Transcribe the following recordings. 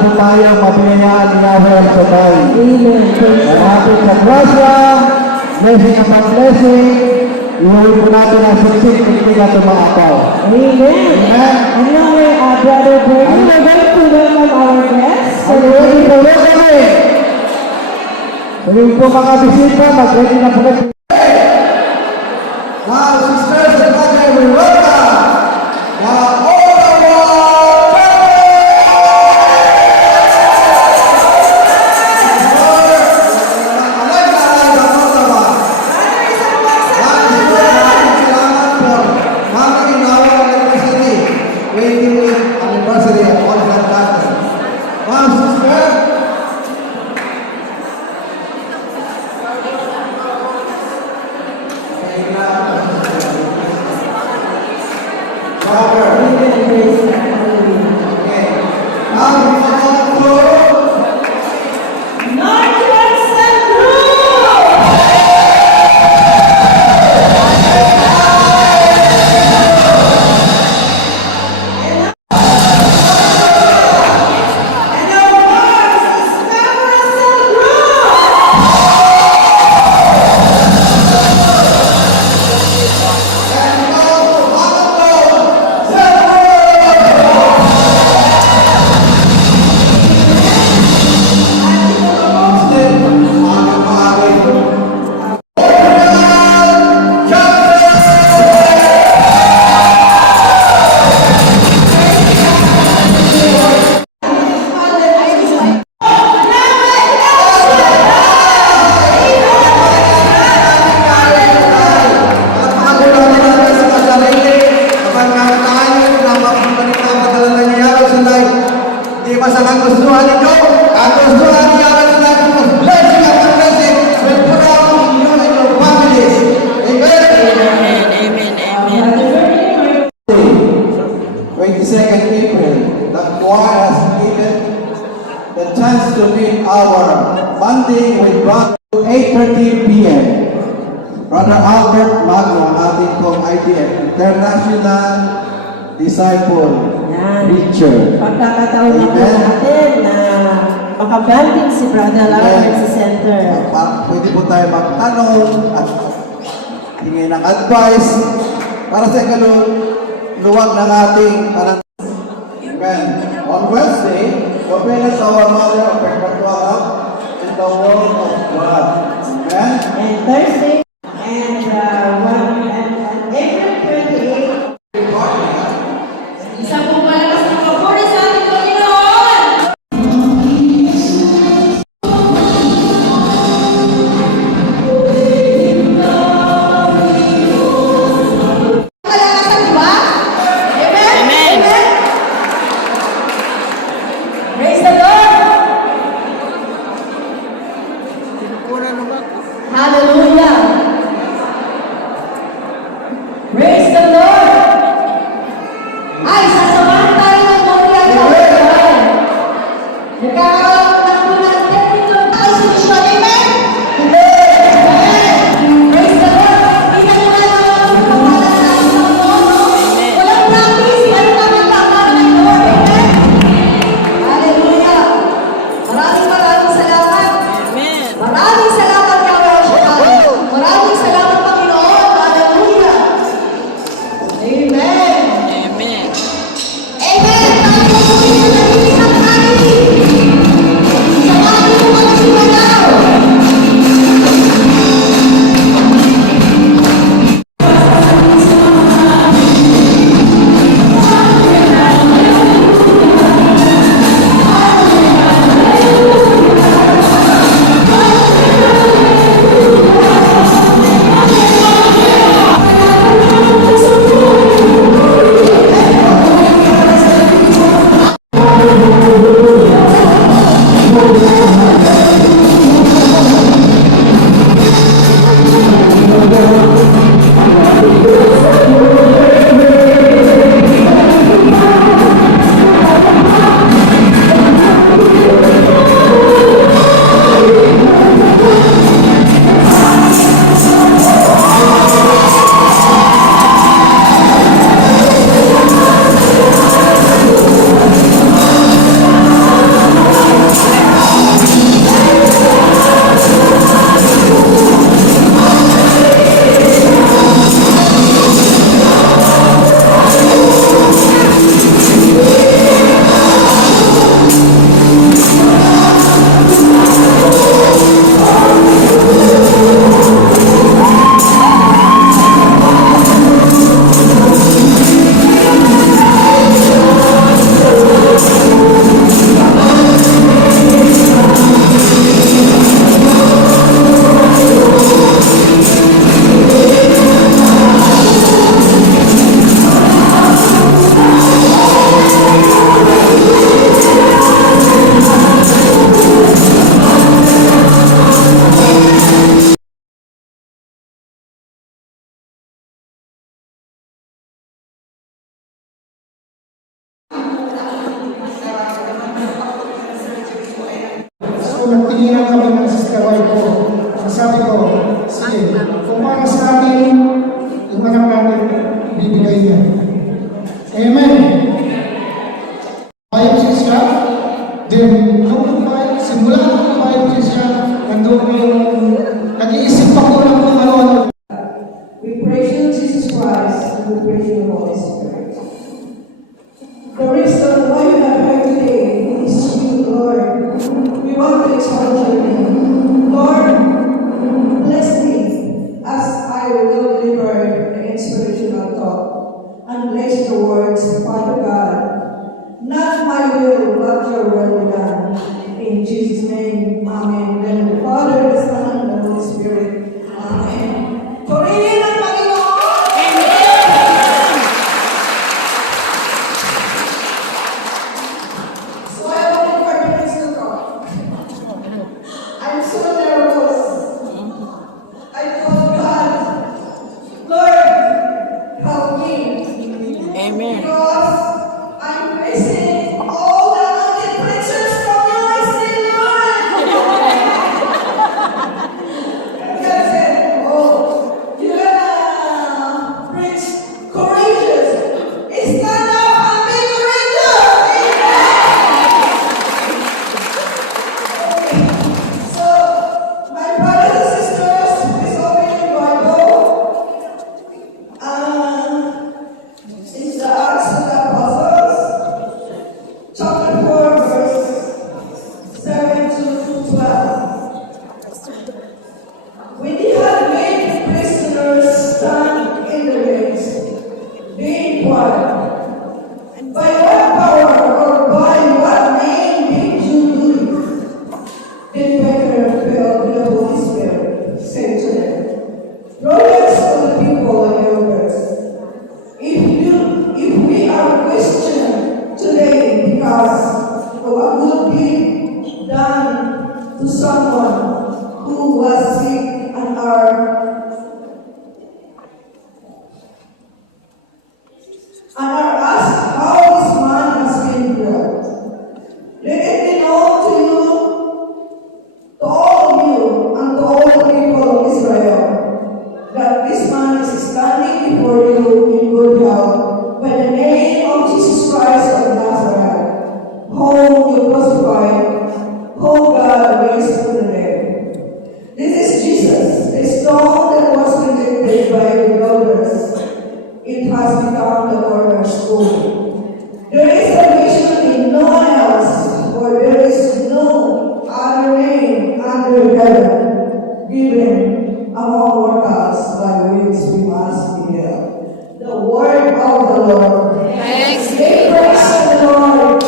po tayo mapinayaan ni Yahweh ang Shaddai. Natin sa grasya, blessing upon blessing, iuwi po natin ang siksik, hindi na tumakapaw. Amen. And now, Brother Bernie, we're going to welcome our guests. Are you ready for welcoming? So yung po mga bisita, mag-ready na po kayo. Now, sisters and brothers, we welcome the anniversary of all that matters. Wow, sister! To meet our bonding with Brother 8:30 p.m. Brother Albert Magno, ang ating pong IDF, International Disciple Preacher. Pagkakataon na po natin na makabanding si Brother Albert sa center. Pwede po tayo magtanong at hingin ng advice para sa luwag ng ating parang. Amen. On Wednesday, open us our Mother of Perpetual in the Word of God. Amen. And Thursday, and April 28. Isa po malakas ng papuri sa ating Panginoon! Kalakasan, di ba? Amen? Amen? Praise the Lord! Hallelujah! nagtinginan kami ng sister wife ko. Ang sabi ko, sige, kung para sa akin, yung anak natin, ibibigay niya. Amen. Biopsy siya, then, nung simula ng biopsy siya, nandun ko yung, nag-iisip ako ng kung ano-ano. We praise you, Jesus Christ, and we praise you, Holy Spirit. The reason why you are here today is you, Lord. We want to exalt your name. Lord, bless me as I will deliver the inspirational thought and bless the words, Father God. Not my will, but your will be done. In Jesus' name, Amen. Then the Father, the Son, and the Holy Spirit. Amen. Purihin ang Panginoon! So I only 4 minutes to talk. I'm so nervous. I told God, Lord, help me. Amen. Because I'm facing all the anointed preachers from UIC, Lord. God said, oh, you're gonna preach courageous. Stand up and be courageous. Amen. So, my brothers and sisters, please open your Bible. It's the Acts of the Apostles, chapter 4, verse 7 to 12. When they had made the prisoners stand in the ranks, they inquired, by what power or by what name did you do this? Then Peter, filled with the Holy Spirit, said to them, brothers of the people and elders, if we are questioned today because of what would be done to someone who was sick and are asked how this man has been healed, let it be known to you, to all of you, and to all the people of Israel, that this man is standing before you in good health by the name of Jesus Christ of Nazareth, whom you crucified, whom God raised from the dead. This is Jesus, the stone that was rejected by the builders. It has become the cornerstone. There is salvation in no one else, for there is no other name under heaven given among mortals by which we must be healed. The word of the Lord. Thanks Give praise to the Lord.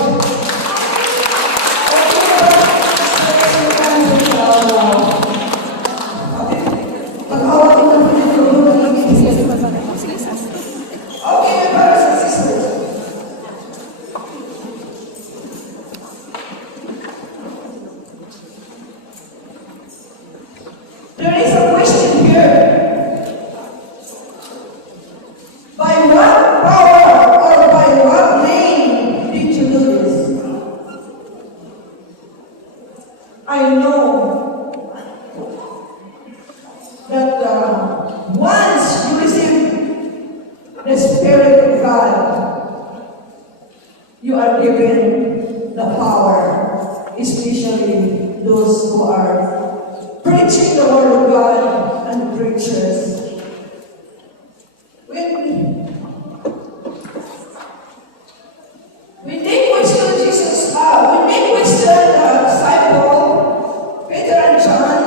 Okay, brothers and sisters. There is a question here. By what power or by what name did you do this? I know that once you receive the Spirit of God, you are given the power, especially those who are preaching the Word of God and preachers. When they question Jesus, when they question the disciple, Peter and John,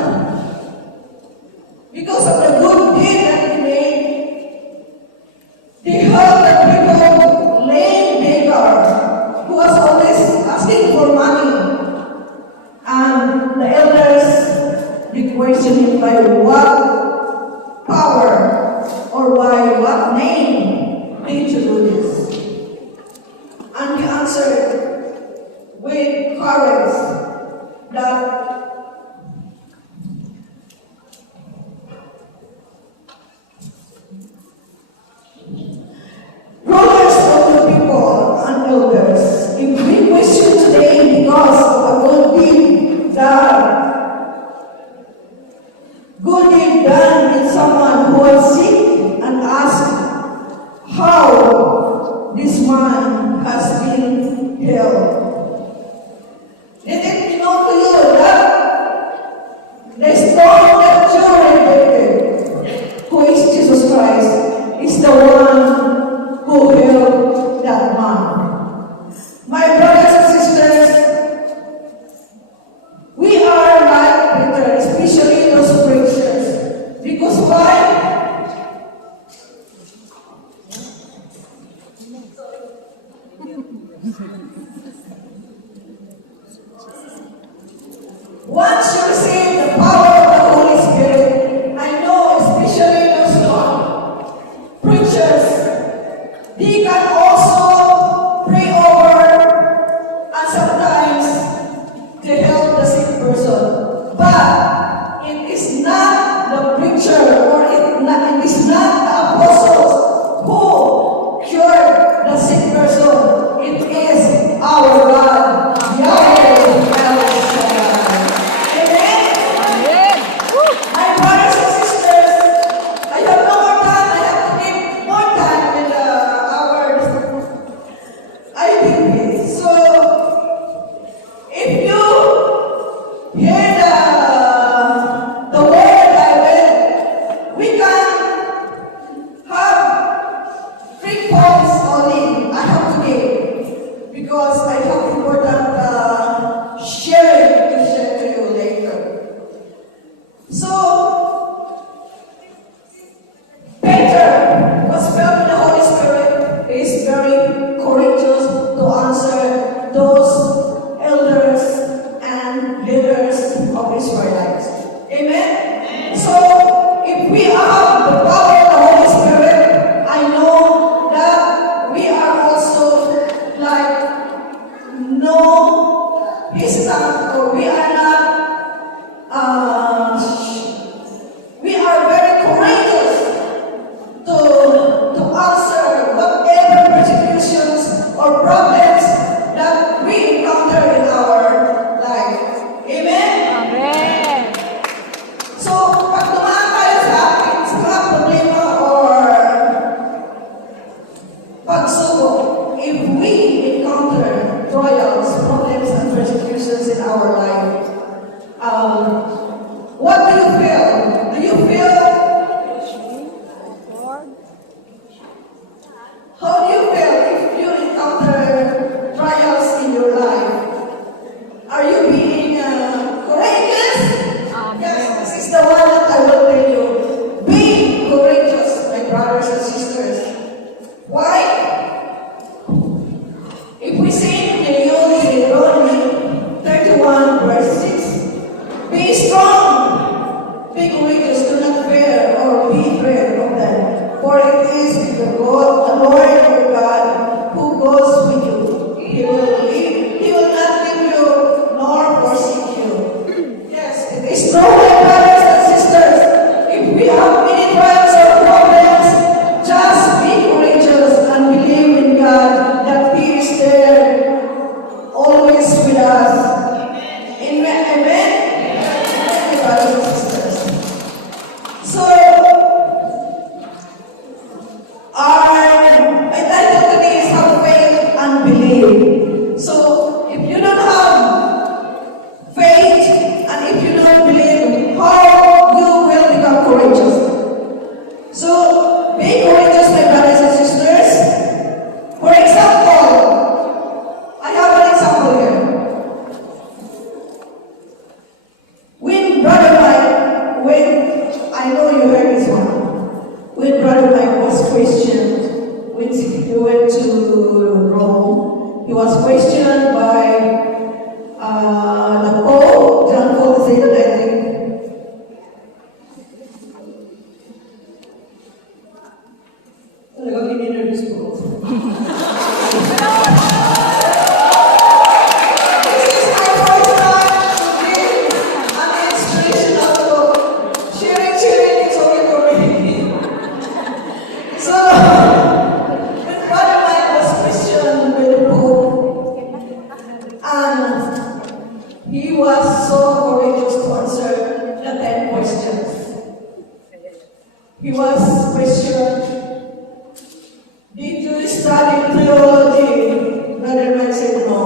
because of the good deed that they made, they heard that people lame beggar who was always asking for money, and the elders they questioned him by what power or by what name did you do this? And he answered with courage that rulers of the people and elders, if we question today because of a good deed that he's not, or we are not, we are very courageous to answer whatever persecutions or problems that we encounter in our life. Amen? Amen. So, pag dumaan tayo sa atin sa mga problema or pagsubok, if we encounter trials, problems, and persecutions in our life, what do you feel? Do you feel, how do you feel if you encounter trials in your life? Are you being courageous? Yes, this is the one that I will tell you. Be courageous, my brothers and sisters. Why? If we say in Deuteronomy 31 verse 6, be strong, be courageous, do not fear or be afraid of them. For it is the Lord your God who goes with you. He will not leave you nor forsake you. Yes, it is true, my brothers and sisters. If we have many trials or problems, just be courageous and believe in God that He is there, always with us. Amen. Amen. My brothers and sisters. So, my title today is Have Faith and Believe. So, if you don't have faith and if you don't believe, how you will become courageous? So, be courageous, my brothers and sisters. For example, I have an example here. When Brother Mike, I know you heard this one. When Brother Mike was questioned, when he went to Rome, he was questioned by the Pope, John Paul II, I think. Talagang in-introduce ko. This is my first time to give an inspirational talk. Sharing is okay for me. So, when Brother Mike was questioned by the Pope, and he was so courageous to answer the 10 questions. He was questioned, did you study theology? Brother Mike said no.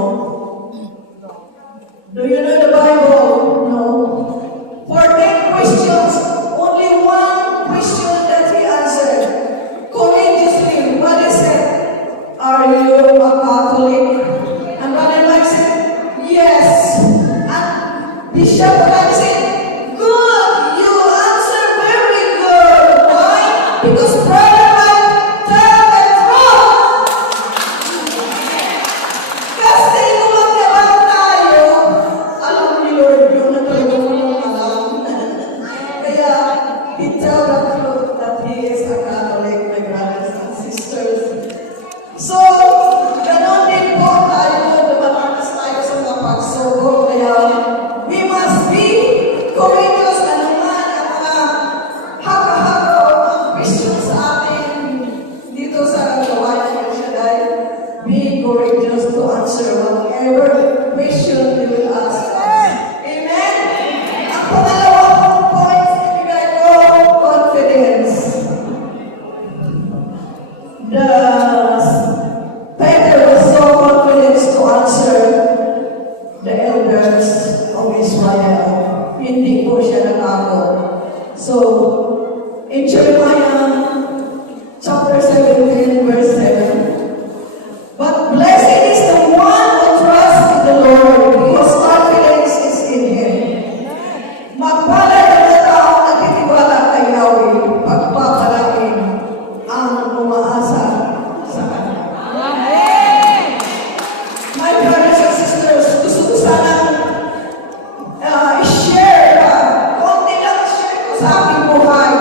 Do you know the Bible? No. For 10 questions, only one question that he answered courageously. What is it? Are you a Catholic? And Brother Mike said, yes. And Bishop Mike said, good, you answer very good. Why? Because Brother Mike tell the truth. Kasi kung magkabang tayo, alam ni Lord yun na talaga mo alam. Kaya, he tell the truth that he is a Catholic, my brothers and sisters. So, ganon din po tayo, lumalakas tayo sa kapagsubo. Kaya, we must be courageous anuman ang mga haka-haka o mga question sa atin dito sa gawain ng Shaddai. Be courageous to answer whatever question you will ask us. Amen? Ang pangalawang point, ibigay ko, confidence. Peter was so confident to answer the elders of Israel. Hindi po siya natakot. So, in Jeremiah chapter 17, verse 7, but blessed is the one who trusts in the Lord, whose confidence is in Him. Magpalad ang mga taong nagtitiwala kay Yahweh, pagpapalagin ang umaasa sa Kanya. My brothers and sisters, gusto ko sanang i-share, konti lang share ko sa aking buhay.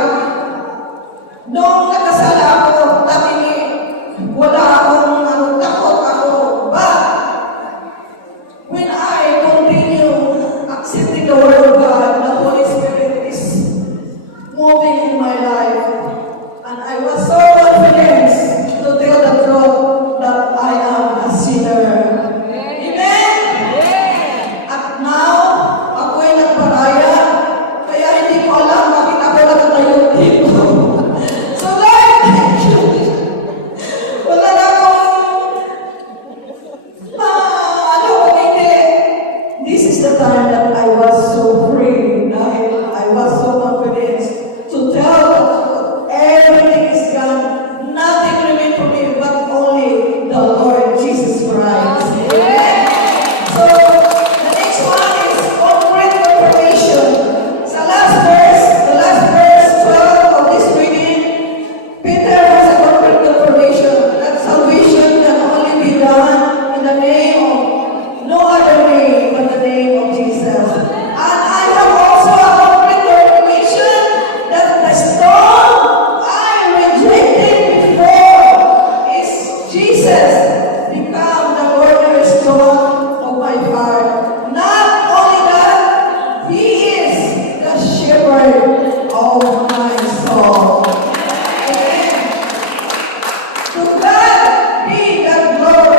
the time that I was so free, I was so confident to tell the truth. Everything is gone. Nothing remains for me but only the Lord Jesus Christ. Amen. So, the next one is concrete confirmation. Sa the last verse 12 of this reading, Peter has a concrete confirmation that salvation can only be done in the name of no other name but the name of Jesus. And I have also a concrete confirmation that the stone I rejected before is Jesus become the cornerstone of my heart. Not only that, He is the shepherd of my soul. Amen. To God be the glory.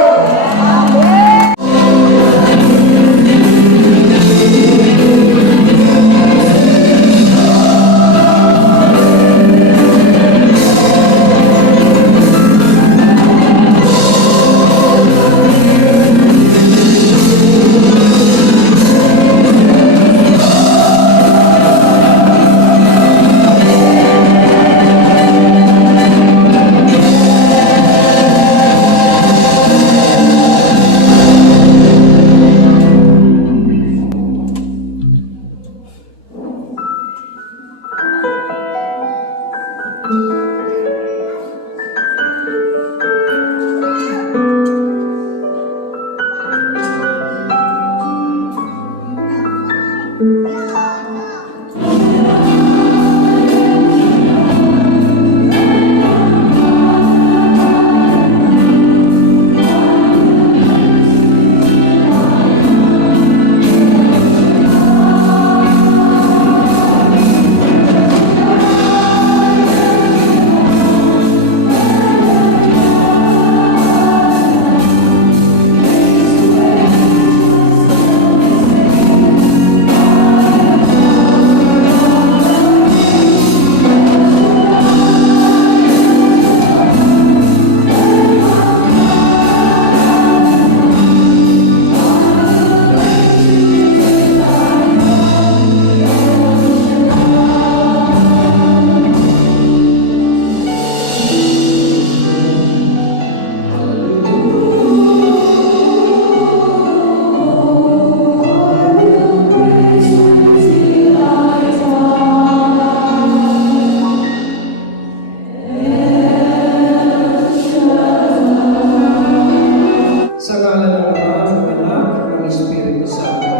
Sa ngalan ng Ama, ng Anak, ng Espiritu Santo.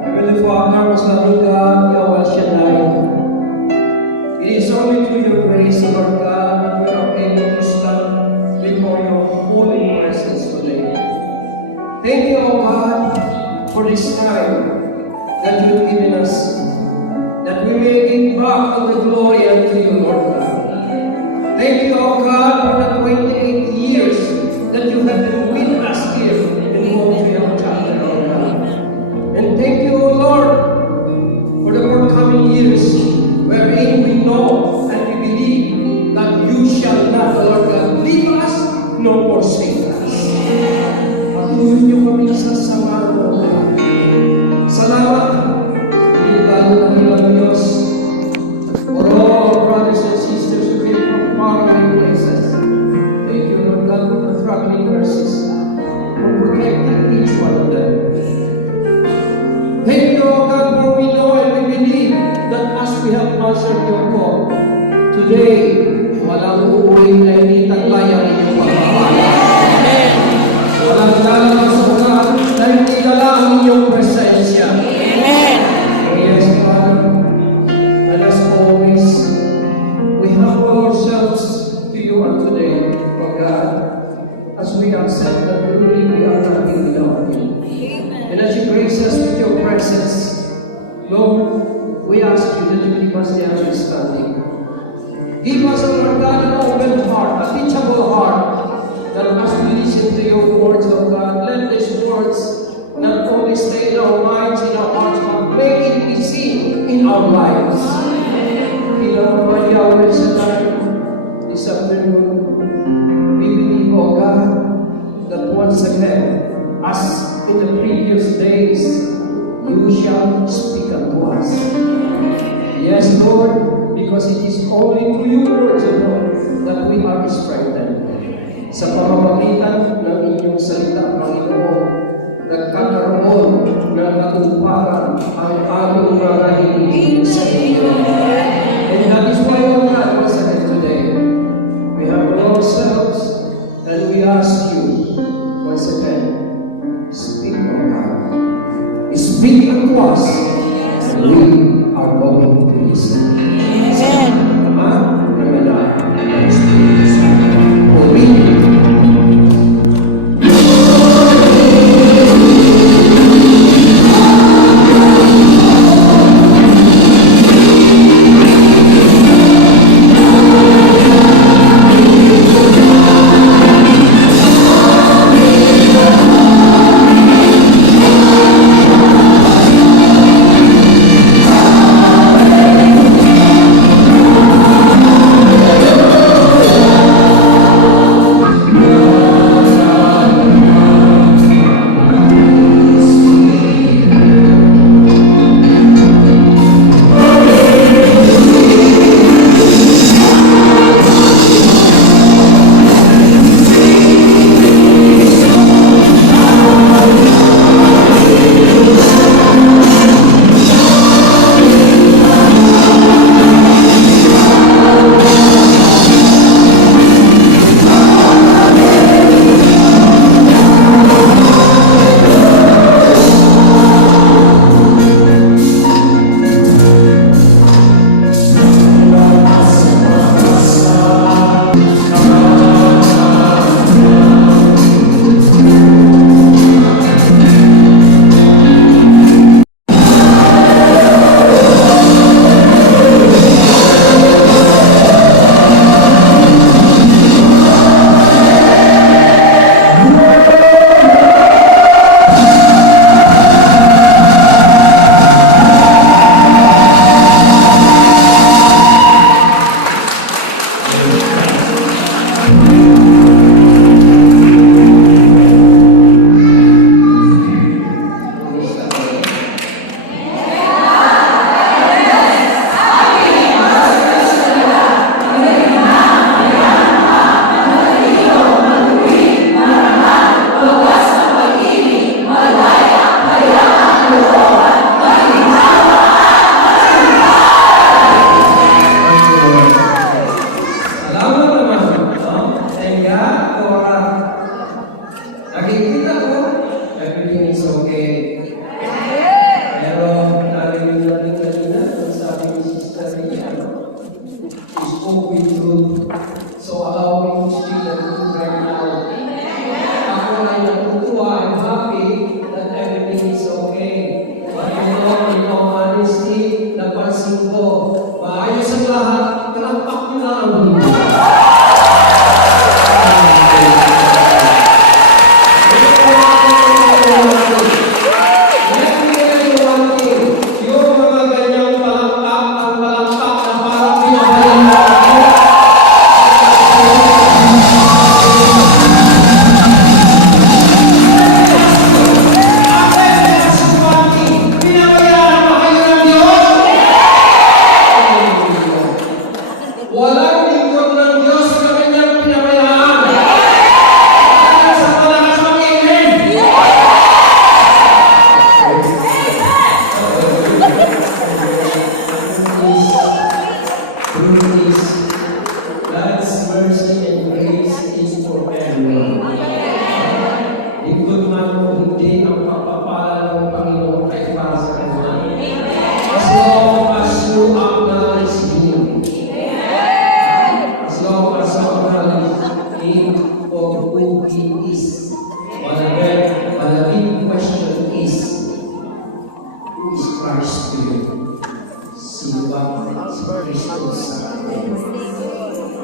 Heavenly Father, most loving God, Yahweh Shaddai, it is only through your grace, Lord God, that we are able to stand before your holy presence today. Thank you, O God, for this time that you have given us, that we may give back all the glory unto you, Lord God. Thank you, O God, for the 28 years that you have been with us here in Montreal chapter, Lord God. And thank you, O Lord, for the forthcoming years wherein we know and we believe that you shall not, Lord God, leave us nor forsake us. Patuloy niyo kami sa sama, Lord God. Salamat, yung lalo ng ilang Diyos, for all our brothers and sisters who came from faraway places. Thank you, Lord God, for the traveling mercies, for protecting each one of them. Thank you, O God, for we know and we believe that as we have answered your call, today, walang uuwi na hindi taglayan ng iyong pagpapala. Walang dalang sa ulan na hindi dala ang inyong presensya. Amen. Oh yes, Father, and as always, we humble ourselves to you on today, O God, as we accept that truly we are nothing without you. And as you grace us with your presence, Lord, we ask you that you give us the understanding. Give us, O Lord God, an open heart, a teachable heart, that as we listen to your words, O God, let these words not only stay in our minds, in our hearts, but make it be seen in our lives. Kailangan naman Yahweh sa time this afternoon, we believe, O God, that once again, as in the previous days, Yes, Lord, because it is only through your words, O Lord, that we are strengthened. Sa pamamagitan ng inyong salita, Panginoon, nagkakaroon ng katuparan ang aming mga hinihiling sa inyo. And that is why, O God, once again today, we humble ourselves and we ask you, once again, speak, O God. Speak unto us, and we are going to listen. Sa Ama, ng Anak, at ng Espiritu Santo. Amen.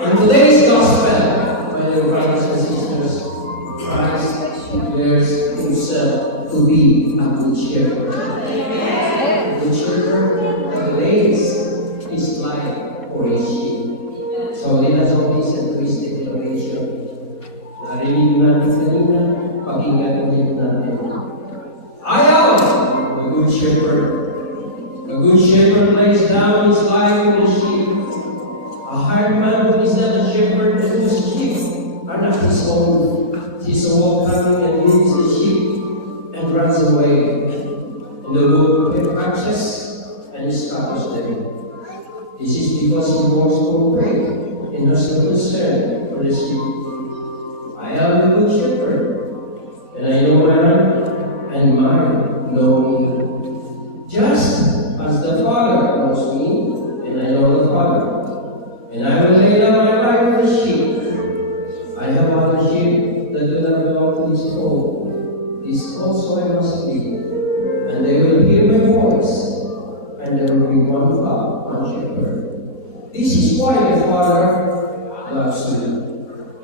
In today's gospel, my dear brothers and sisters, Christ declares himself to be a good shepherd. Good shepherd lays his life for his sheep. So let us all listen to his declaration. Narinig natin kanina, pakinggan ulit natin. I am the good shepherd. The good shepherd lays down his life for the sheep. A hired man who is not a shepherd and whose sheep are not his own. He is a wolf coming and leaves the sheep and runs away. And the wolf catches and scatters them. This is because he walks for prey and has no concern for the sheep. I am the good shepherd, and I know mine, and mine know me. Just as the Father knows me, and I know the Father, and I will lay down my life for the sheep. I have other sheep that do not belong to this fold. This also I must feed, and they will hear my voice, and there will be one flock, one shepherd. This is why the Father loves me,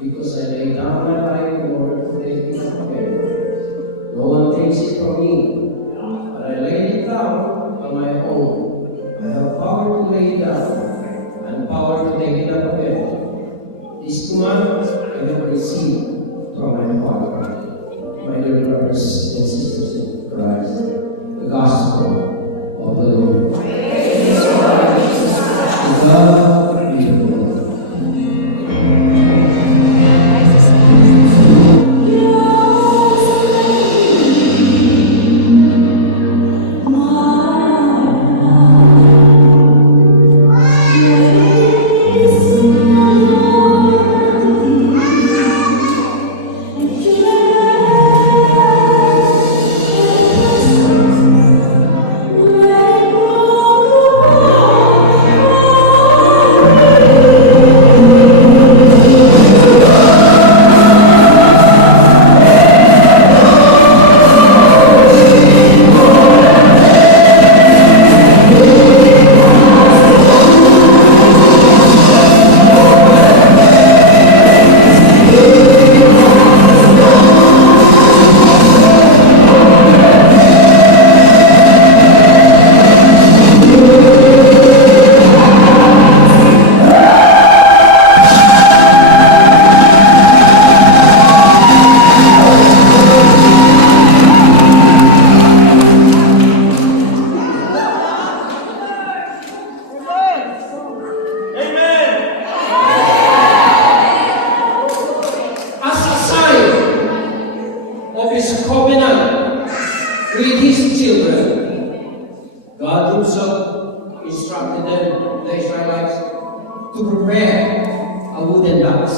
because I lay down my life in order to take it up again. No one takes it from me, but I lay it down on my own. I have power to lay it down, and power to take it up again. This command I have received from my Father. My dear brothers and sisters in Christ, the gospel of the Lord. To God be the glory. With his children, God himself instructed them, the Israelites, to prepare a wooden box.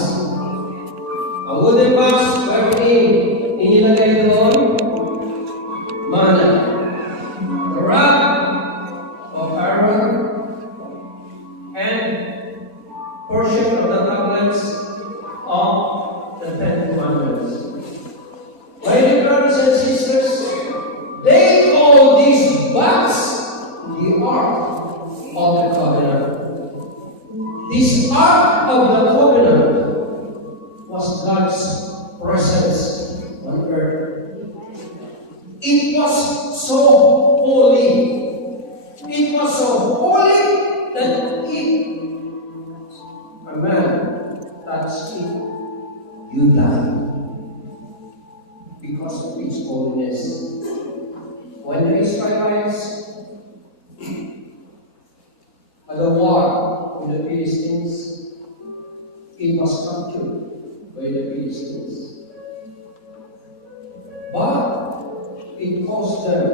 A wooden box wherein inilagay doon manna, the rod of Aaron, and portion of the tablets of the Ten Commandments. My dear brothers and sisters, they call this box the Ark of the Covenant. This Ark of the Covenant was God's presence on earth. It was so holy. It was so holy that if a man touched it, you die because of its holiness. When the Israelites had a war with the Philistines, it was captured by the Philistines. But it caused them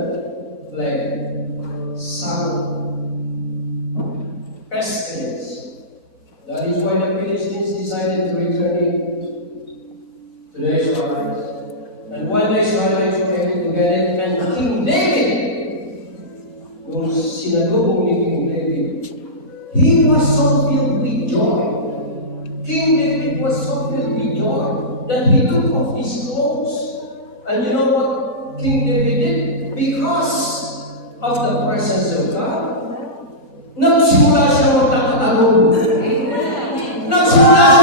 plague, famine, pestilence. That is why the Philistines decided to return it to the Israelites. And when the Israelites were able to get it, and King David, yung sinalubong ni King David, he was so filled with joy. King David was so filled with joy that he took off his clothes. And you know what King David did? Because of the presence of God, nagsimula siya magtatatalon. Nagsimula siya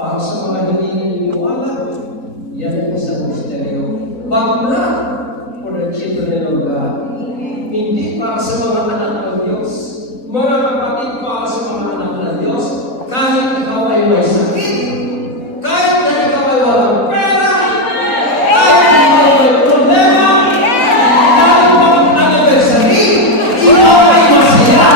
para sa mga hindi naniniwala, yan ang isang misteryo. But not for the children of God. Hindi para sa mga anak ng Diyos. Mga kapatid, para sa mga anak ng Diyos, kahit ikaw ay may sakit, kahit na ikaw ay walang pera, kahit ikaw ay may problema, kahit mga anniversary, ikaw ay masaya.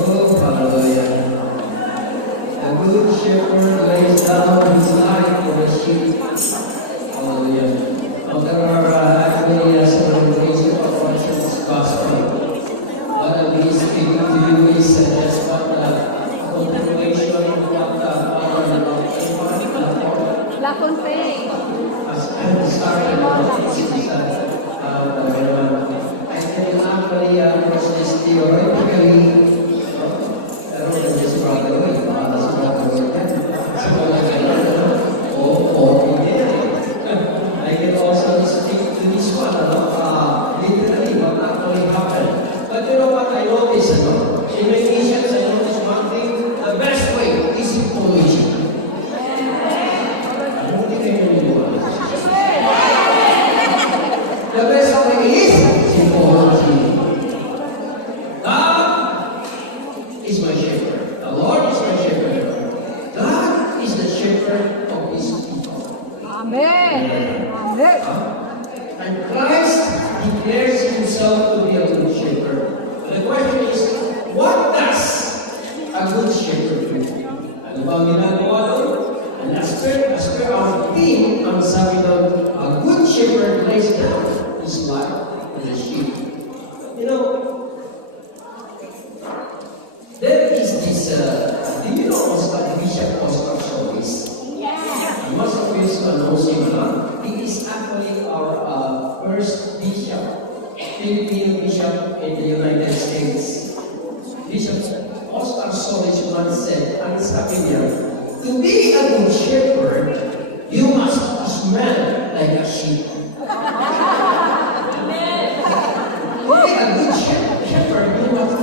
Oh, hallelujah. A good shepherd lays down his life for the sheep. Hallelujah. Now there are actually several ways to approach this gospel. What I'm speaking to you is just what continuation of what La Fontaine. as I'm starting I can actually process theoretically. I don't know this brother way, this brother way. So I can also speak to this one, literally what actually happened. But you know what I noticed, in my missions I noticed one thing, the best way is information. I don't think I know you are. The best way is symbology. God is my shepherd. The Lord is my shepherd. God is the shepherd of his people. Amen. Amen. And Christ declares himself to be a good shepherd. The question is, what does a good shepherd do? Ano ba ang ginagawa doon? And as per our theme, ang sabi doon, a good shepherd lays down his life for the sheep. You know, there is this, do you know Bishop Oscar Solis? Most of you knows him, he is actually our first bishop, Filipino bishop in the United States. Bishop Oscar Solis once said, ang sabi niya, to be a good shepherd, you must smell like a sheep. To be a good shepherd, you must,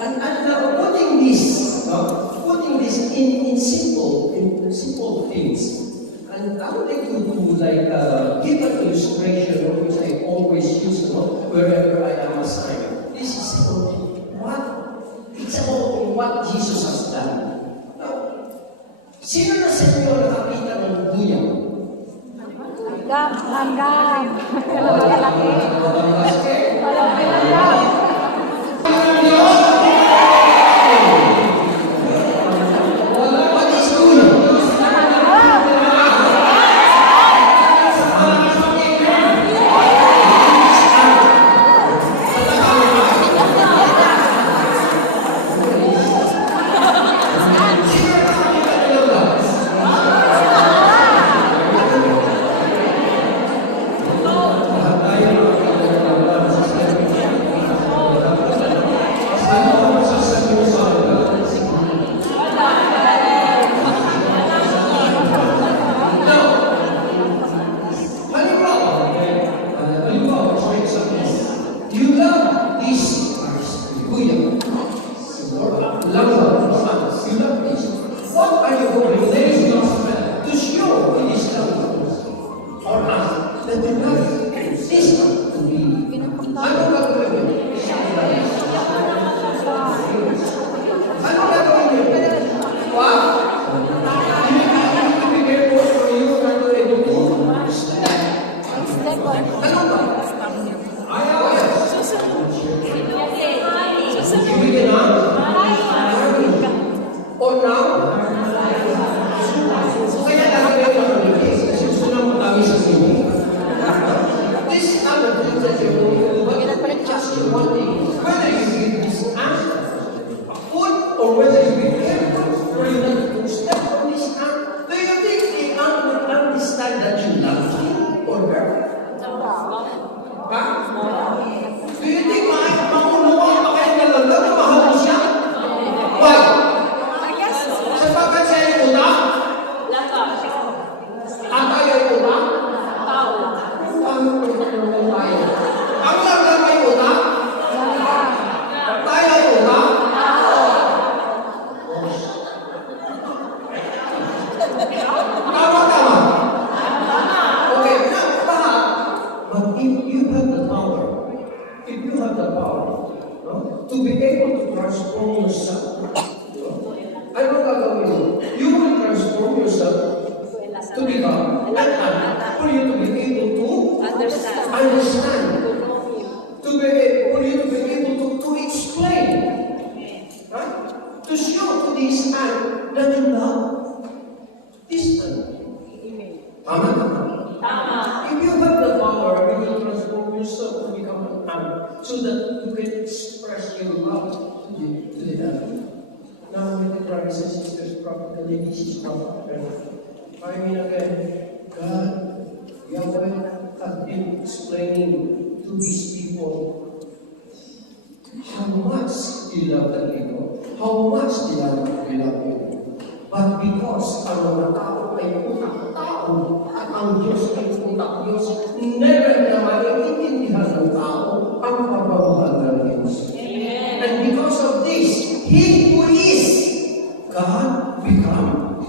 and now putting this in simple things. And I would like to give an illustration of which I always use wherever I am assigned. This is it's about what Jesus has done. Now, sino na sa inyo nakakita ng buyaw? Langgam. What is buyaw? sign that you love distant. Tama ba? If you have the power, you will transform yourself to become an animal so that you can express your love to the other. Now, with the brothers and sisters, practically, this is not I mean again, God, Yahweh has been explaining to these people how much He loved the people, how much He loved you. But because ang mga tao ay utak-tao at ang Diyos ay utak-Diyos, never na maiintindihan ng tao ang pagmamahal ng Diyos. And because of this, He who is God become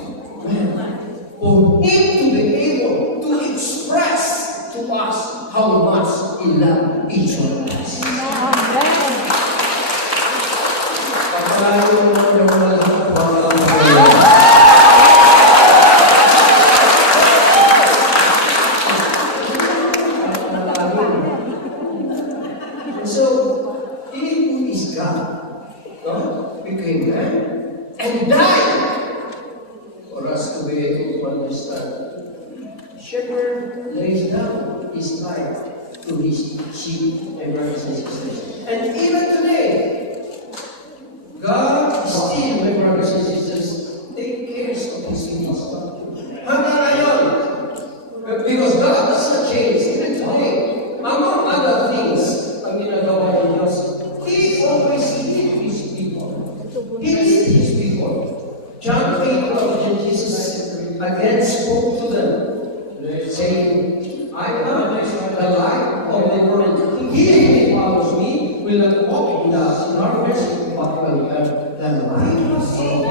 man. For Him to be able to express to us how much He loves each of us. So, He who is God, became man and died for us to be able to understand. Shepherd lays down his life to his sheep and brothers and sisters. And even today, God still, my brothers and sisters, take care of his needs. Hanggang ngayon, because God does not change, even today, among other things, ang ginagawa ng Diyos, He always leads His people. He leads His people. John 8:12, when Jesus again spoke to them, saying, I am the light of the world. He who follows me will not walk in the darkness, but will have the light of life.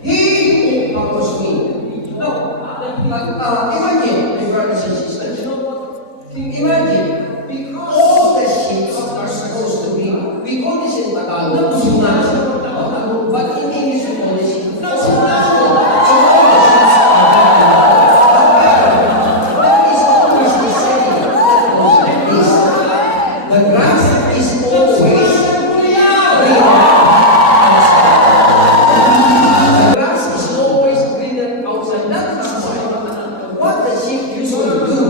He who follows me. No, imagine, my brothers and sisters, imagine, because all the sheep are supposed to be, we call this in Tagalog, sunat. But in English, we call this not sunat. So all the sheep are there is always the saying that goes like this. The grass is always greener outside. The grass is always greener outside, not outside. What the sheep usually do,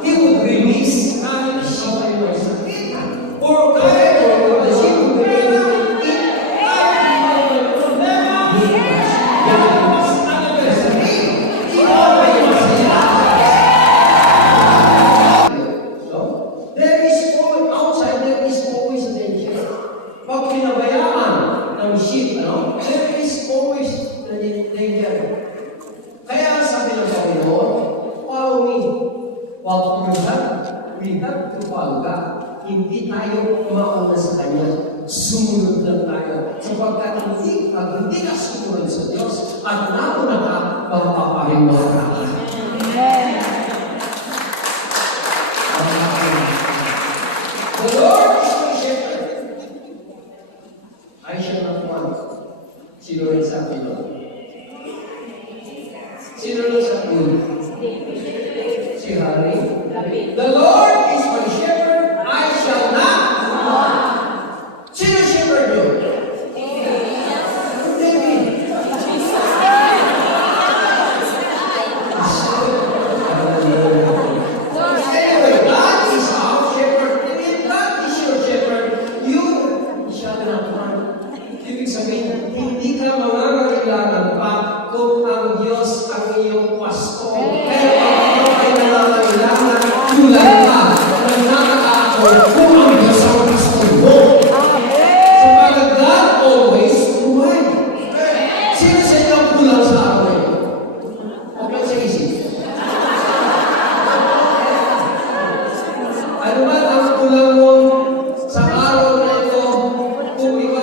he would release the sheep or whatever the sheep would be able to eat. There is always outside, there is always a danger. Pag pinabayaan ng sheep, there is always a danger. Kaya sabi ng Panginoon, follow me. What we have to follow God. Hindi tayo mauna sa Kanya. Sumunod lang tayo. Sapagkat hindi ka sumunod sa Diyos at nauna ka, mapapahiwa ka. The Lord is my shepherd. I shall not want. Sino rin sa akin? Sino rin sa akin? Si Hari. The Lord is my shepherd. I shall not want. Sino shepherd yun? David. Anyway, God is our shepherd. If God is your shepherd, you shall not want. Ibig sabihin, hindi ka mangangailangan pa kung ang Diyos ang iyong pastor. Pero ang iyong ay nangangailangan, tulad ka, nagkakaako kung ang Diyos ang pastor mo. Sapagkat God always provide. Sino sa inyo ang kulang sa akin? Okay sa isip. Ano ba ang kulang mo sa araw na ito kung ikaw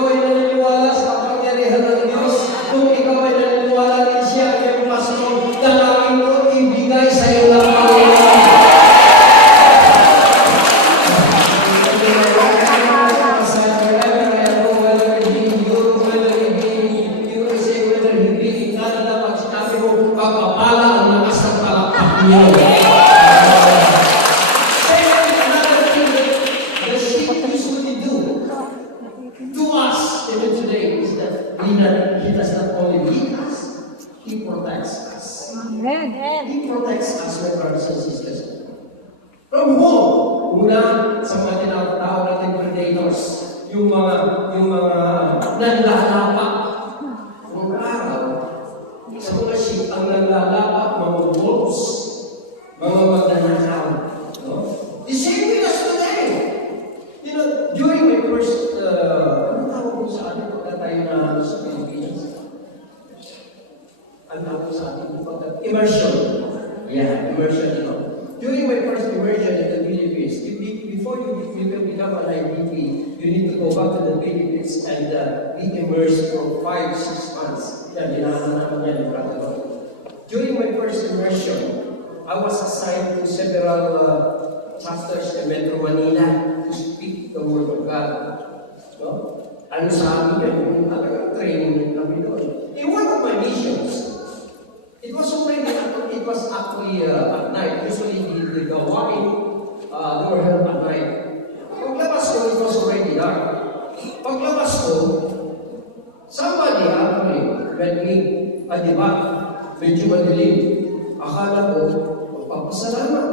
even today is that He does not only lead us, He protects us. Amen. He protects us, my brothers and sisters. From whom? Una, sa mga tinatawag natin predators, yung mga nanlalapak. Nung araw, sa mga sheep, ang nanlalapak, mga wolves, mga magnanakaw. No? The same way as today. You know, during my first, ano tawag ko sa atin pagka tayo na sa Pilipinas? Ano tawag ko sa atin pagka immersion. Yeah, immersion, you know. During my first immersion in the Philippines, before you can become an IDP, you need to go back to the Philippines and be immersed for 5-6 months. Yan, dinahan naman yan ni Brother Roy. During my first immersion, I was assigned to several chapters in Metro Manila to speak the Word of God. No? Ano sa amin yan, yung talagang training kami doon. In one of my missions, it was actually at night. Usually the gawain, they were held at night. Paglabas ko, it was already dark. Paglabas ko, somebody actually met me, di ba? Medyo madilim. Akala ko, magpapasalamat.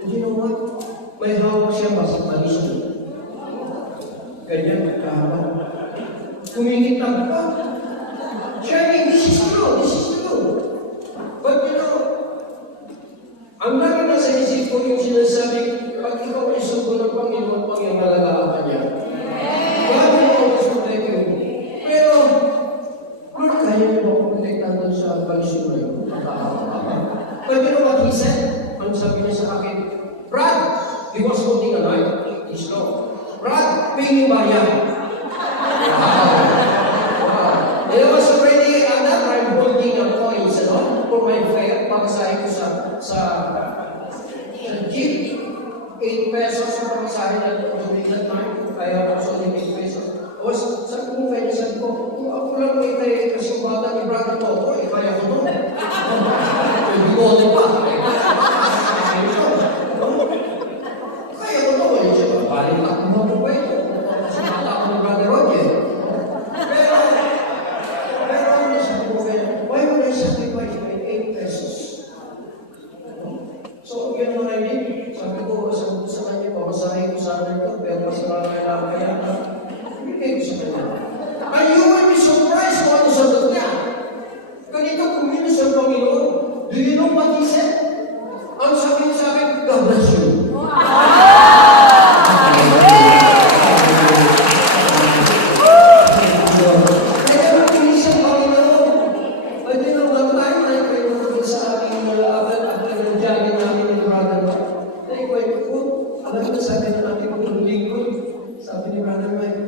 And you know what? May hawak siya sa panisyo. Ganyan kahaba. Kumingitag pa. Sharing, this is true. But you know, ang lagi na sa isip ko yung sinasabi, pag ikaw ay sugo ng Panginoon, Panginoon ka niya. Bago mo ako sumunod yun. Pero, Lord, kaya niyo ako protektahan doon sa pag-isip na yun. But you know what he said? Ang sabi niya sa akin, Brad, he was holding a knife. He's no. Brad, pingin ba yan? There was already at that time holding a coins, for my fare, pagkasahin ko sa jeep. 8 pesos ang pagkasahin na during that time. Kaya also 8 pesos. O, sabi ko, kaya sabi ko, ako lang may tayo kasi bata ni brother ko. Oy, kaya ko to. Hindi ko ulit pa. Kaya ko to. Balik ako mo ko ba ito? Kasi bata ako ni brother Roger. Pero, ano sabi ko kaya, why would I sacrifice my 8 pesos? So, yun ang I did. Sabi ko sa kanya, pamasahin ko sa akin ito, pero mas nakakailangan kaya na, ibigay ko sa kanya. And you will be surprised kung ano sagot niya. Ganito kumilos ang Panginoon. Do you know what he said? Ang sabi niya sa akin, God bless you. Sabi ni Brother Mike,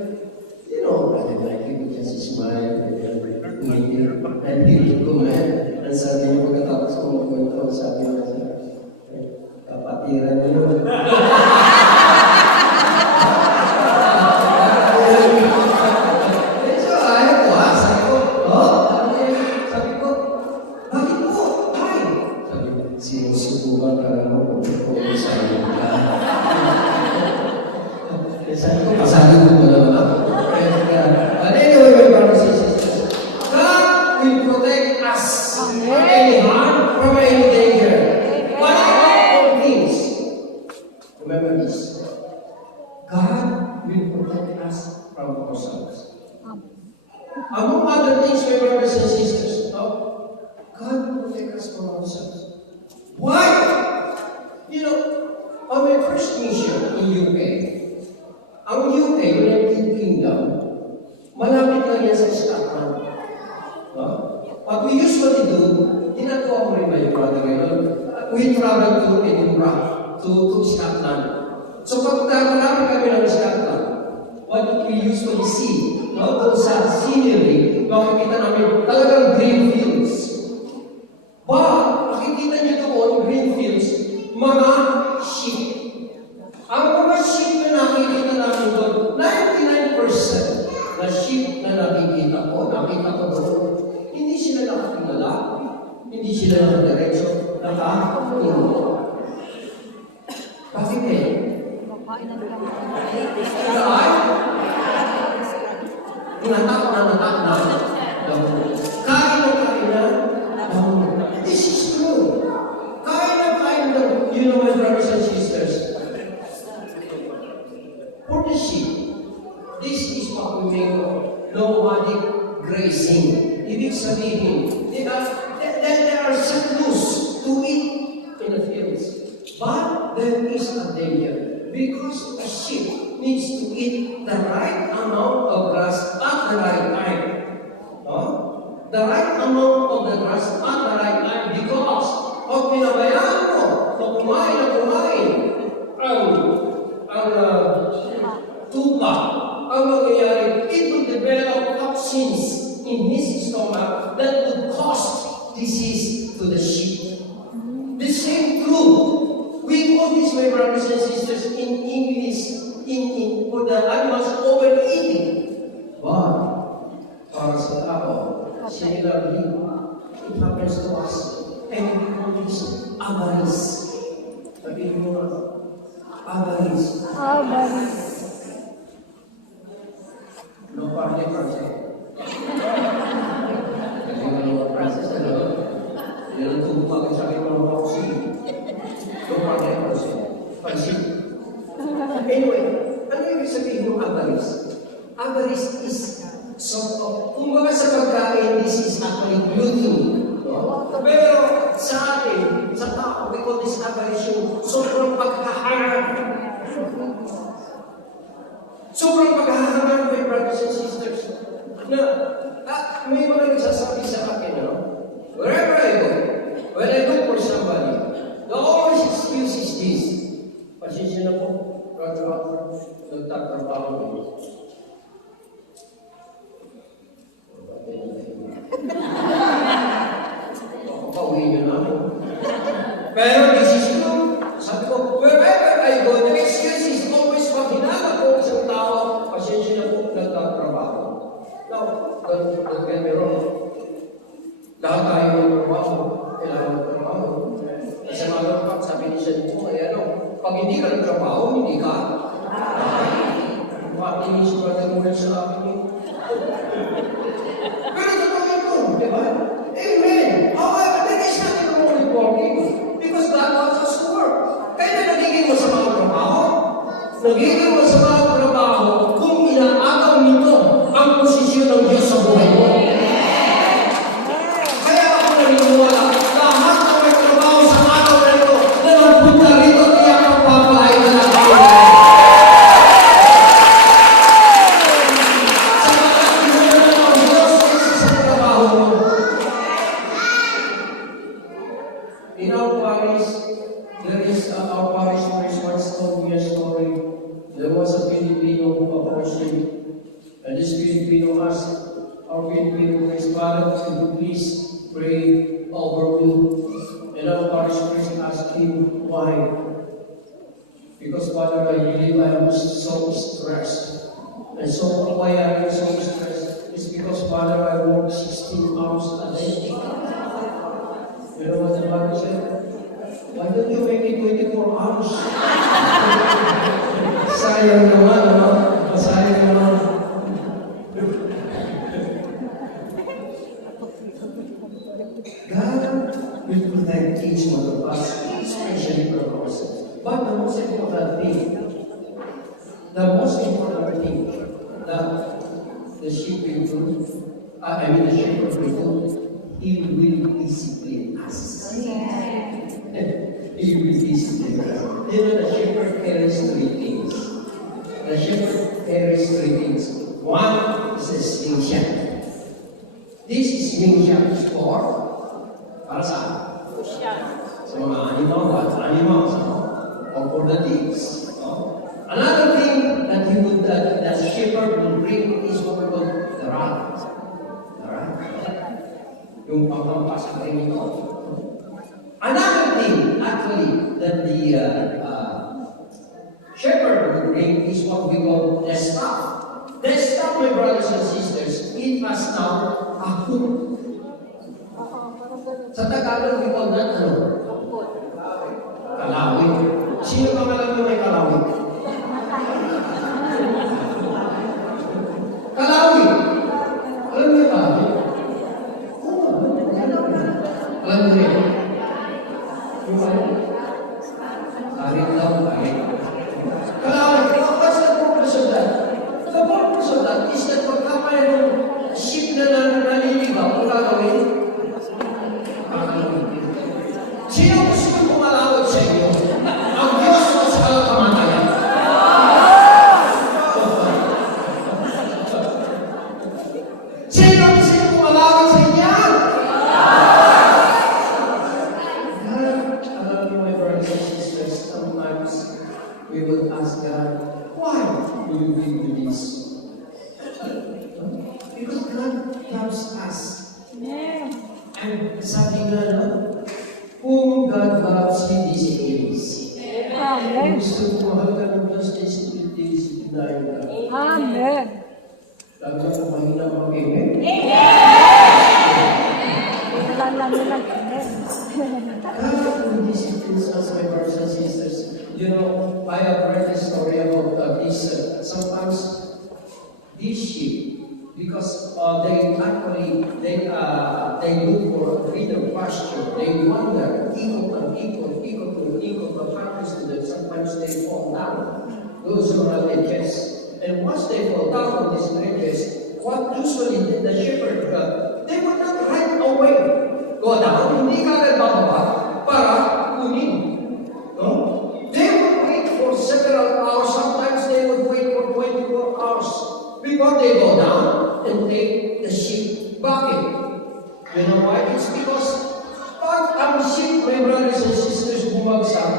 you know, Brother Mike, he would just smile and he would comment. And sabi niya pagkatapos ko magkwento, sabi niya sa kapatiran niyo. So, ayaw ko ha, sabi ko, bakit po? Ay! Sabi ko, sinusubukan ka naman kung sa'yo ka. Sabi ko, pasahin mo ba naman ako? But anyway, my brothers and sisters, God will protect us from any harm, from any danger. But above all things, remember this, God will protect us from ourselves. Among other things, my brothers and sisters, God will protect us from ourselves. Why? You know, on my first mission in UK, ang UK, United Kingdom, malapit lang yan sa Scotland. What we usually do, ginagawa ko rin ba yung brother ngayon? We travel to Edinburgh, to Scotland. So pag malapit kami ng Scotland, what we usually see, doon sa scenery, makikita namin talagang green fields. Makikita niyo doon, green fields, mga sheep. Ang mga sheep na nakikita namin doon, 99% na sheep na nakikita ko doon, hindi sila nakatingala, hindi sila nakadiretso, nakatingala. Bakit kaya? Natak na dahon. Kain na dahon. This is true. Kain na dahon. You know, my brothers and sisters, for the sheep, this is what we make nomadic grazing. Ibig sabihin, they are set loose to eat in the fields. But there is a danger because a sheep needs to eat the right amount of grass at the right time. The right amount of the grass at the right time because pag pinabayaan mo na kumain ang tupa, ang mangyayari, it will develop toxins in his stomach that would cause disease to the sheep. The same true. We call this, my brothers and sisters, in English, for the animals, overeating. But, para sa tao, similarly, it happens to us. And we call this avarice. Sabihin mo nga, avarice. No parle francés. Kasi nga naman Francis, yan ang tumupagin sa akin mga boxi. No parle francés. Pansin. Anyway, ano yung sabihin ng avarice? Avarice is sort of, kumbaga sa pagkain, this is actually gluttony. No? Pero sa atin, sa tao, we call this avarice yung sobrang pagkaharap. Sobrang paghahanap, my brothers and sisters, na may mga nagsasabi sa akin, wherever I go, when I look for somebody, the always excuse is this. Pasensya na po, brother, nagtatrabaho nito. Pauwiin nyo namin. Pero this is true. Sabi ko, wherever I go, the excuse is always pag hinanap ko isang tao, pasensya na po, nagtatrabaho. Now, don't get me wrong. Lahat tayo ng trabaho, kailangan ng trabaho. Kasi mga sabi ni Siya po, pag hindi ka nagtrabaho, hindi ka. Inisip ba tayo muna sa akin yun? Pero totoo ito, di ba? Amen! However, that is not the only working. Because God wants us to work. Kaya nagiging masama ang trabaho. Nagiging masama ang trabaho kung inaagaw nito ang posisyon ng Diyos sa buhay mo. Kaya ako naniniwala, lahat ng may trabaho sa araw na ito, na magpunta rito, tiyak ang papalain na natin. In our parish, there is our parish priest once told me a story. There was a Filipino who approached him, and this Filipino asked our Filipino priest, Father, could you please pray over me? And our parish priest asked him, why? Because Father, I believe I am so stressed. And so why are you so stressed? It's because Father, I work 16 hours a day. You know what the Bible said? Why don't you make it 24 hours? Sayang naman, no? Sayang naman. God will protect each one of us, especially for ourselves. But the most important thing that the sheep will do, the shepherd will do, he will discipline us. He will discipline us. You know, the shepherd carries three things. The shepherd carries three things. One is a slingshot. This slingshot is for para saan? Sa mga animals, or for the pigs. Another thing that the shepherd will bring is what we call the rod. Yung pagpapasok rin ito. Another thing, actually, that the shepherd will bring is what we call the staff. The staff, my brothers and sisters, it has now a hook. Sa Tagalog, we call that kalawit. Sino pa alam mo may kalawit? Kalawit. loves us. Amen. And sabi nga na, kung God loves you, disciplines. Amen. Gusto ko mahal ka ng Diyos, disciplinahin ka. Amen. Lagi ako mahina mag-amen. Kailan lang nila. Amen. God will discipline us, my brothers and sisters. You know, I have read the story about this. Sometimes these sheep, because they look for a greener pasture. They wander, ikot, what happens to them? Sometimes they fall down. Those who are edges. And once they fall down on these bridges, what usually the shepherd they would not right away go down. Hindi ka nagbababa para kunin. No? They would wait for several hours. Sometimes they would wait for 24 hours before they go down and take the sheep back in. You know why? It's because pag ang sheep, my brothers and sisters, bumagsak,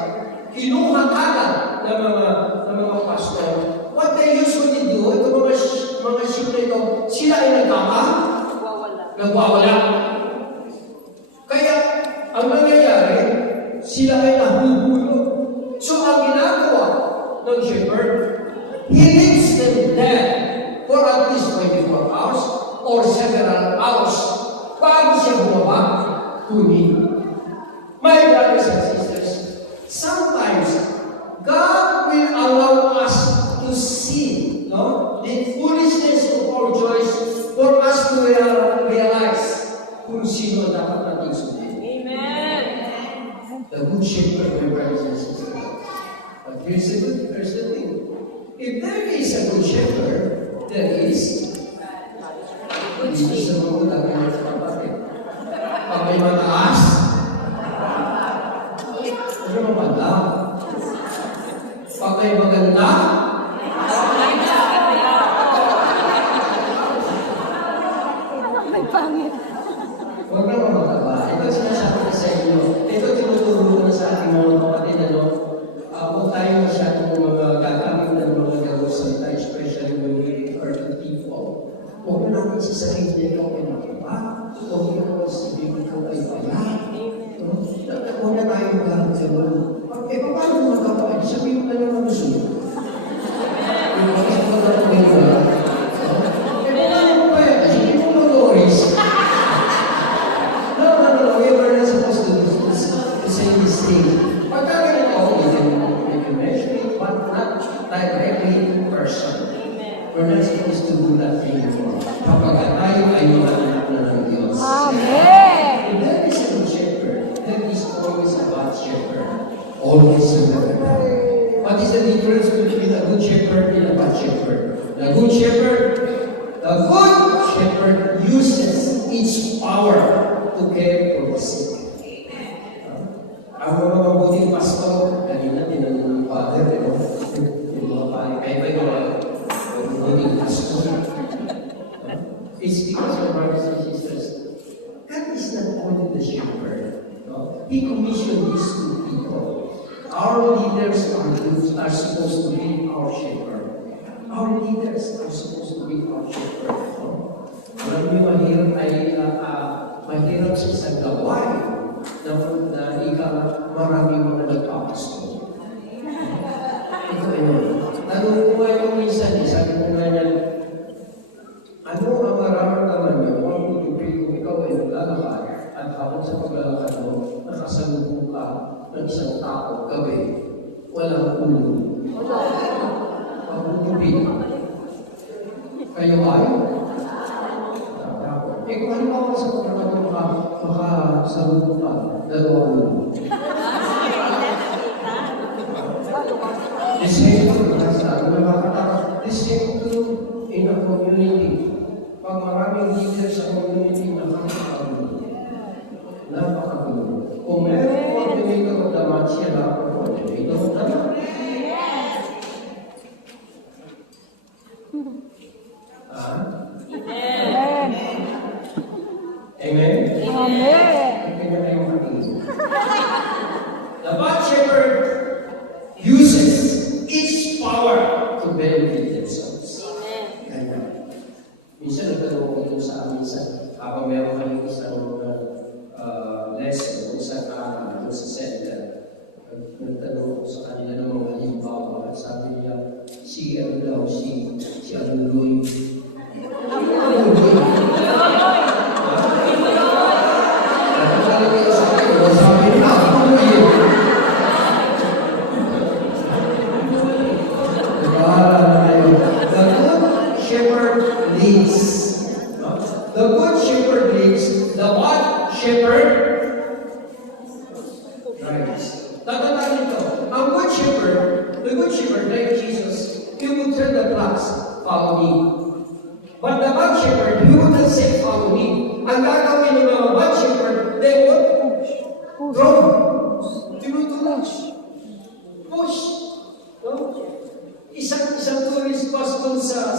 kinuha agad ng mga pastor. What they usually do, ito mga sheep na ito, sila ay nagwawala. Kaya, ang nangyayari, sila ay nahuhulog. So, ang ginagawa ng shepherd, he leaves them there for at least 24 hours or several hours bago siya bumaba, kunin. My brothers and sisters, sometimes God will allow us to see the foolishness of our choice for us to realize kung sino dapat natin sundin. Amen. The good shepherd, my brothers and sisters. But here's the thing. If there is a good shepherd, there is good sheep. Sa mga lagi na sa kapatid. Pag may mataas, ano mapagda? Pag may maganda, May pangit. huwag na mamataba. Ito sinasabi ko sa inyo. Ito tinuturo ko na sa ating mga kapatid. Huwag tayo masyadong mga gagamit ng mga gagawin salita, especially when we are to people. Huwag na natin sasabihin na ikaw ay makipa. Huwag na natin sabihin na ikaw ay pala. Huwag na tayo magamit sa mga. Paano mo magkakain? Sabihin mo na lang ang gusto mo. We're not supposed to do that anymore. Kapag tayo ay mga anak na ng Diyos. Amen. If there is a good shepherd, there is always a bad shepherd. Always a bad shepherd. What is the difference between a good shepherd and a bad shepherd? The good shepherd uses its power to care for the sick. Ang mga mabuting pastor, kanina tinanong ng father, yung mga pare-kaya mga mabuting pastor. It's because of brothers and sisters, God is not only the shepherd. No? He commissioned these two people. Our leaders are supposed to be our shepherd. Our leaders are supposed to be our shepherd. No? Alam niyo, mahirap sa isang gawain na marami mga nagpapasto. Ito ay tanong ko nga yung minsan, sabi ko nga yan, ano ang mararamdaman niyo kung tutupin kung ikaw ay naglalakad at habang sa paglalakad mo, nakasalubong ka ng isang tao gabi, walang ulo. Ang tutupin. Kayo ay? Kung ano ka sa paglalakad mo makasalubong ka, dalawang ulo. The same to in a community. Pag maraming leader sa community, napakagulo. Kung meron coordinator of the match, yan ang coordinator of the match. Amen? Amen. The bad shepherd uses its power to benefit themselves. Minsan nagtanong ko sa amin sa habang meron kami isang lesson kung saan doon sa center, nagtanong ko sa kanila ng mga halimbawa at sabi niya, si ano daw, si Aluloy. The good shepherd leads. The what? Shepherd rides. Tatandaan nito. Ang good shepherd, the good shepherd like Jesus, he would tell the flocks, follow me. But the bad shepherd, he wouldn't say, follow me. Ang gagawin ng mga bad shepherd, they would throw. Tinutulak. Push. No? Isang tourist bus dun sa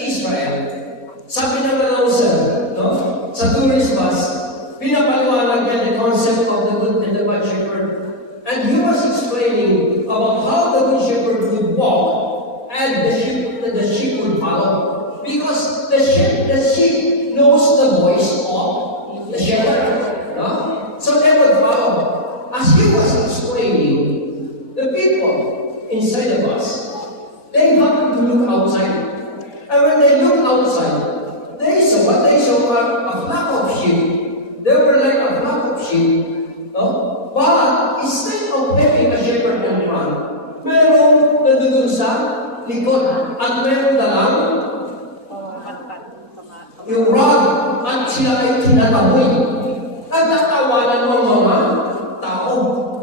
Israel. Sabi ng announcer, no? Sa tourist bus, pinapaliwanag niya the concept of the good and the bad shepherd. And he was explaining about how the good shepherd would walk and the sheep would follow. Because the sheep knows the voice of the shepherd. No? So they would follow. As he was explaining, the people inside the bus, they happened to look outside. And when they looked outside, they saw what? They saw a flock of sheep. They were like a flock of sheep. No? But instead of having a shepherd in front, meron nandun sa likod at meron dalang yung rod at sila ay tinataboy. At natawanan ng mga tao.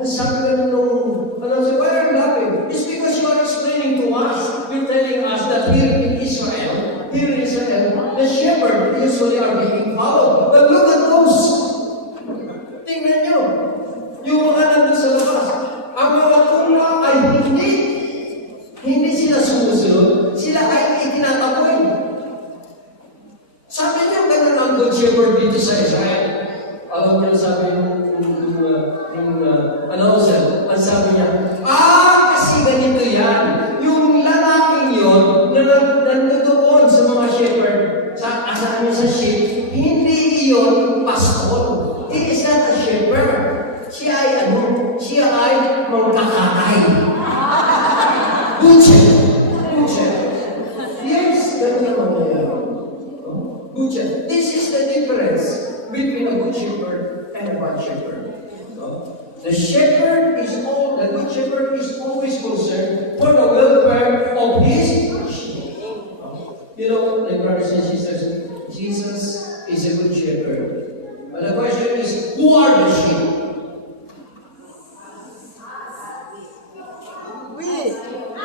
Sabi ka nung, why are you laughing? It's because you are explaining to us, you're telling us that here in Israel, the shepherd usually are being followed. But look at those. Tingnan nyo. Yung mga nandun sa labas. Ang mga tungla ay hindi sila sumusunod. Sila ay itinataboy. Sabi niyo, ganun ang good shepherd dito sa Israel. Alam niyo, sabi yung announcer, ang sabi niya, kasi ganito yan. Yung lalaking yun, na nandoon sa mga shepherd, asaan niyo sa sheep, hindi iyon pastor. He is not a shepherd. Siya ay Siya ay mangkakatay. Good shepherd. Good shepherd. Yes, ganun naman na yan. Good shepherd. This is the difference between a good shepherd and a bad shepherd. The good shepherd is always concerned for the welfare of his sheep. You know, like brothers and sisters, Jesus is a good shepherd. But the question is, who are the sheep?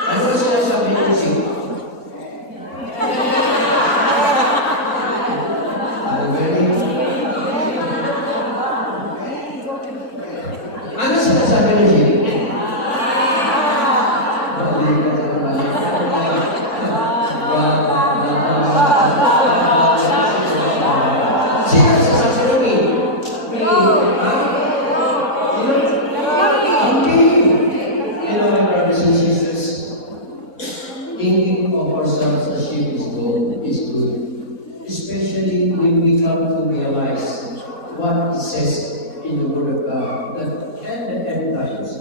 Ano ba sinasabi ng sheep? Ano sinasabi ng sheep? Thinking of ourselves as sheep is good, especially when we come to realize what it says in the Word of God, that in the end times,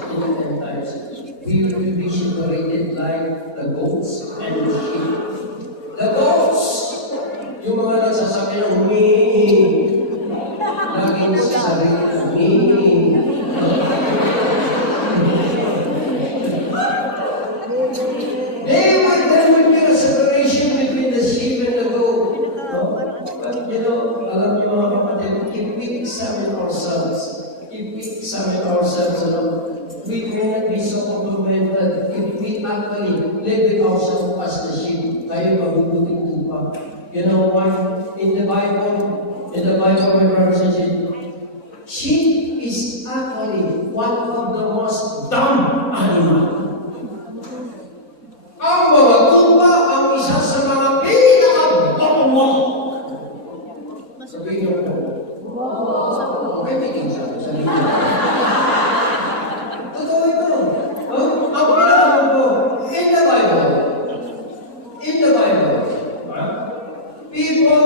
we will be separated like the goats and the sheep. The goats, yung mga nagsasabi ng laging sasabi ng There will be a separation between the sheep and the goat. No? But alam niyo mga kapatid, if we examine ourselves, we may not be so complimented if we actually live with ourselves as the sheep. Tayo mabubuting tupa. You know why? In the Bible, my brothers and sisters, sheep is actually one of the most dumb animals. Ang mga tupa ang isa sa mga pinaka-bawa. Sabihin niyo po. Okay, tingin sa sarili. Totoo ito. Ang pinaka-bawa. In the Bible, people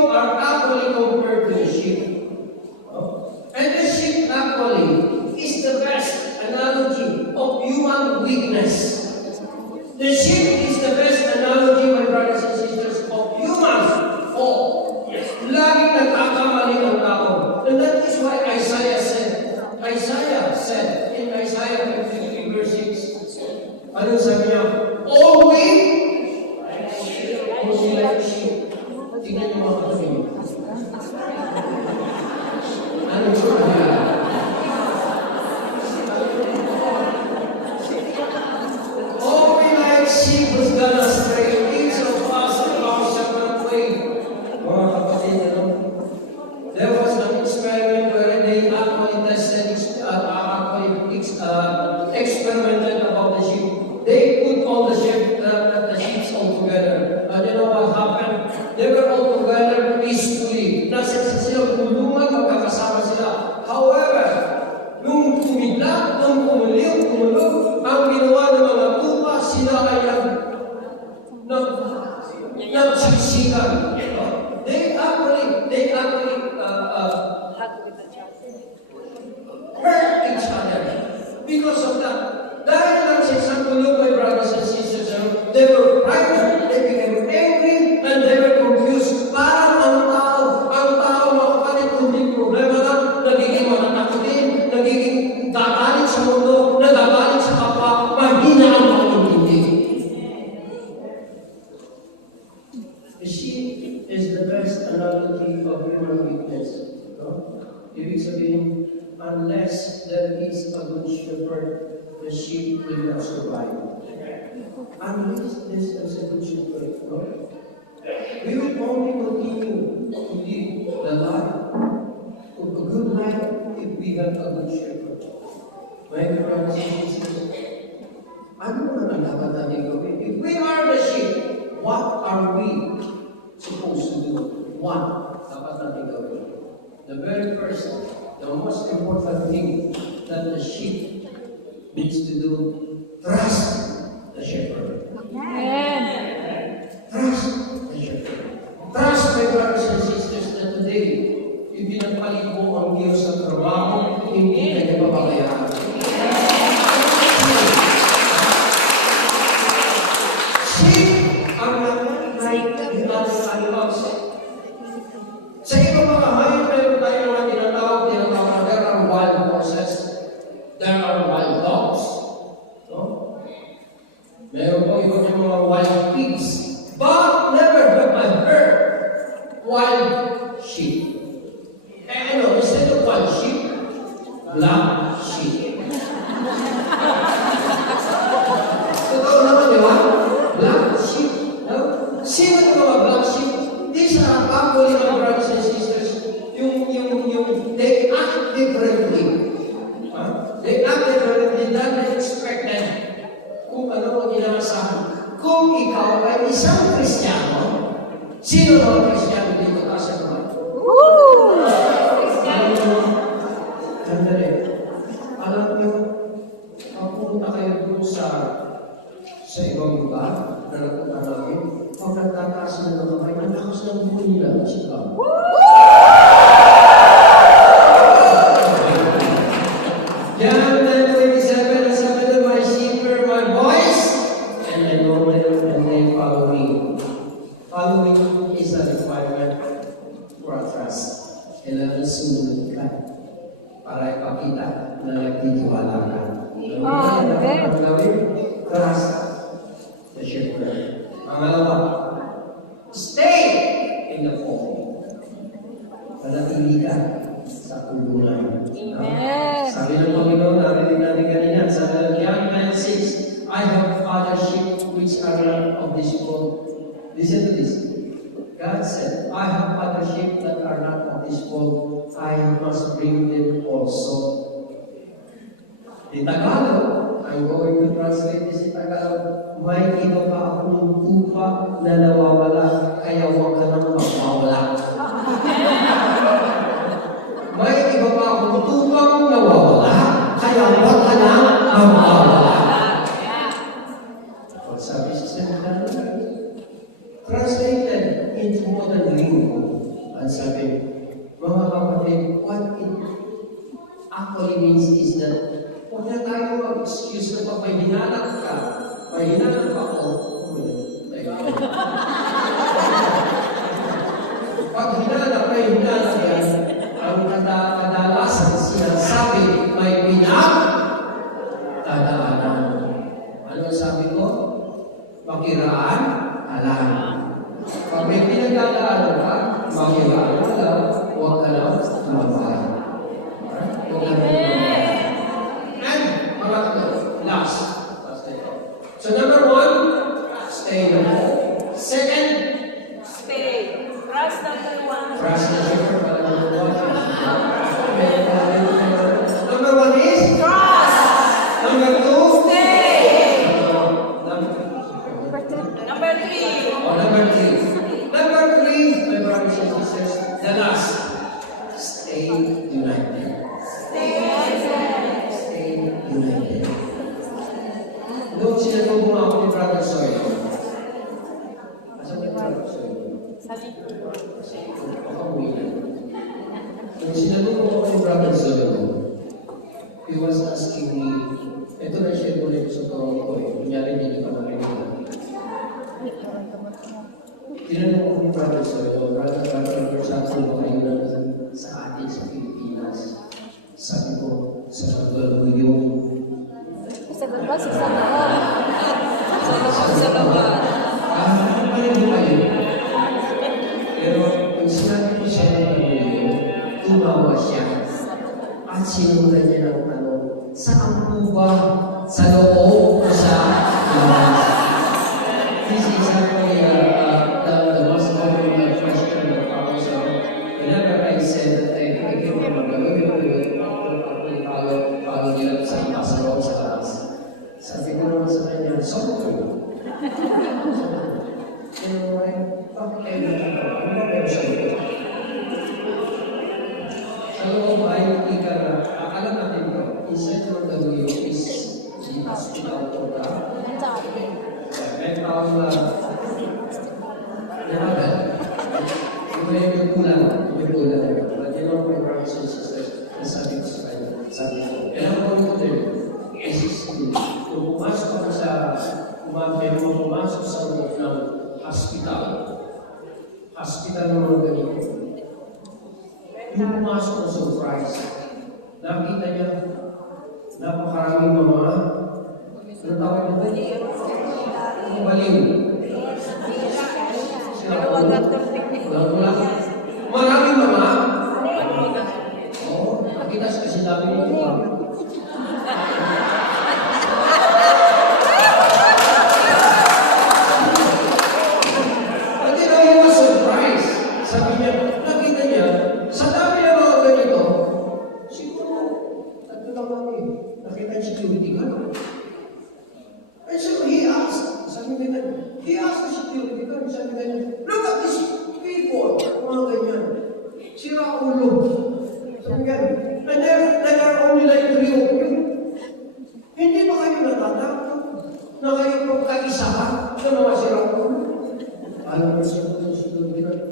like sheep. Tingnan niyo mga kapatid. Ano yung sura nila? All we like sheep was gone astray. Each of us in our separate way. Mga kapatid, ano? There was an experiment where they actually tested, experimented about the sheep. They put all the sheep all together. And you know what happened? They were all together peacefully. Nasa sila kulungan, magkakasama sila. However, nung tumigla, nung kumulog, ang ginawa ng mga tupa, sila ay nagsiksikan. They actually hurt each other because of that. Dahil lang sa isang kulog, my brothers and sisters, they were frightened, they became angry, and they were confused. Parang ang tao, mga kapatid, kundi problema lang, nagiging mananakutin, nagiging gagalit sa mundo, nagagalit sa kapwa, mahina ang pag-intindi. The sheep is the best analogy of human weakness. No? Ibig sabihin, unless there is a good shepherd, the sheep will not survive. Unless there is a good shepherd, no? We will only continue to live the life of a good life if we have a good shepherd. My brothers and sisters, ano naman ang dapat natin gawin? If we are the sheep, what are we supposed to do? One, dapat natin gawin. The very first, the most important thing that the sheep needs to do, trust the shepherd. Amen. Trust the shepherd. Trust, my brothers and sisters, that today, ipinagpalit mo ang Diyos sa trabaho, hindi ka niya papabayaan. Sheep ang natin animals. Sa ibang mga hayop, meron tayo mga tinatawag na there are wild horses, there are wild dogs, no? Meron po ibang mga wild pigs, but never have I heard wild sheep. Instead of wild sheep, black sheep. Totoo naman, di ba? Black sheep. No? Sino yung mga black sheep? These are actually, my brothers and sisters, they act differently. They act differently than they expected. Kung ano ang inaasahan. Kung ikaw ay isang Kristiyano, sino mga Kristiyano dito ka sa naman? Sandali. Alam niyo, pupunta kayo doon sa ibang lugar na napunta namin, pag nagtataas na ng kamay, ang lakas ng buhay nila, sigaw. John 10:27, and sabi to my sheep hear my voice, and I know them, and they follow me. Following is a requirement for a trust. Kailangan sumunod ka para ipakita na nagtitiwala ka. Ang gawin, trust the shepherd. Pangalawa, stay in the fold. Manatili ka sa kulungan. Amen. Sabi ng Panginoon, narinig natin kanina, sa John 9:6, I have other sheep which are not of this fold. Listen to this. God said, I have other sheep that are not of this fold. I must bring them also. In Tagalog, I'm going to translate this in Tagalog. May iba pa akong tupa na nawawala, kaya huwag ka nang mawawala. May iba pa akong tupang nawawala, kaya huwag ka nang mawawala. What sabi sa Tagalog? Translated into modern lingo, ang sabi, mga kapatid, what it actually means is that huwag na tayo mag-excuse na pag may hinanap ka, may hinanap ako, pag hinanap yan, ang kadalasan sinasabi, may pinag-dadaanan. Ano sabi ko? Makiraan, alam. pinagdadaanan ka, makilala ka lang, huwag ka lang lumabay. Alright? Huwag ka lang lumabay. And, pangatlo, last. So number 1, stay in the home. Second, Stay. Trust number 1. trust the Lord para number 1. Number 1 is Trust. number 2, Stay. number Number 3. oh, number 3. Number 3, my brothers and sisters, the last, stay united. Stay. Stay united. Doon sinatubong ako ni Brother Soyo. Asan ni Brother Soyo? Sabi ko. Nung sinalubong ako ni Brother Soyo, he was asking me, ito na share ko rin sa tawag ko eh, kunyari hindi pa nakikita. Tinanong ko ni Brother Soyo, Brother, saan po kayo na sa atin sa Pilipinas? Sabi ko, sa Pagbalbuyong. Sagot ba? Sa laban. Sa laban. Ano pa rin mo kayo? Pero kung sinabi ko siya ng Pagbalbuyong, tumawa siya. At sinulat niya ng tanong, saan po ba? Sa loob o sa labas? This is actually the most common question that comes up. Whenever I said that I came from Pagbalbuyong, ako nila sa loob sa labas. Sabi ko naman sa kanya, sorry. You know, bakit kayo nagkakaroon? Ano ba meron sa loob? Sa loob ay ika na, alam natin ko, inside of the wheel is the hospital for the mental level. May kulang. But you know, my brothers and sisters, nasabi ko sa kanya, sabi ko, kailangan ko nito din, kung pumasok ako sa, pumasok sa loob ng hospital naman ganito, yung pumasok ko sa Christ, nakita niya, napakaraming mga, ano tawag mo? Baliw. Maraming mga, nakita siya kasi dami nito. Sabi niya, nakita niya, sa dami ng mga ganito, siguro, tatlo lang kami, nakita niya security guard. And so he asked the security guard, sabi niya, look at these people, mga ganyan, sira ulo. Sabi niya, and there are only like 3 of you. Hindi ba kayo natatakot na kayo pagkaisahan sa mga sira ulo? Alam mo siya kung security guard,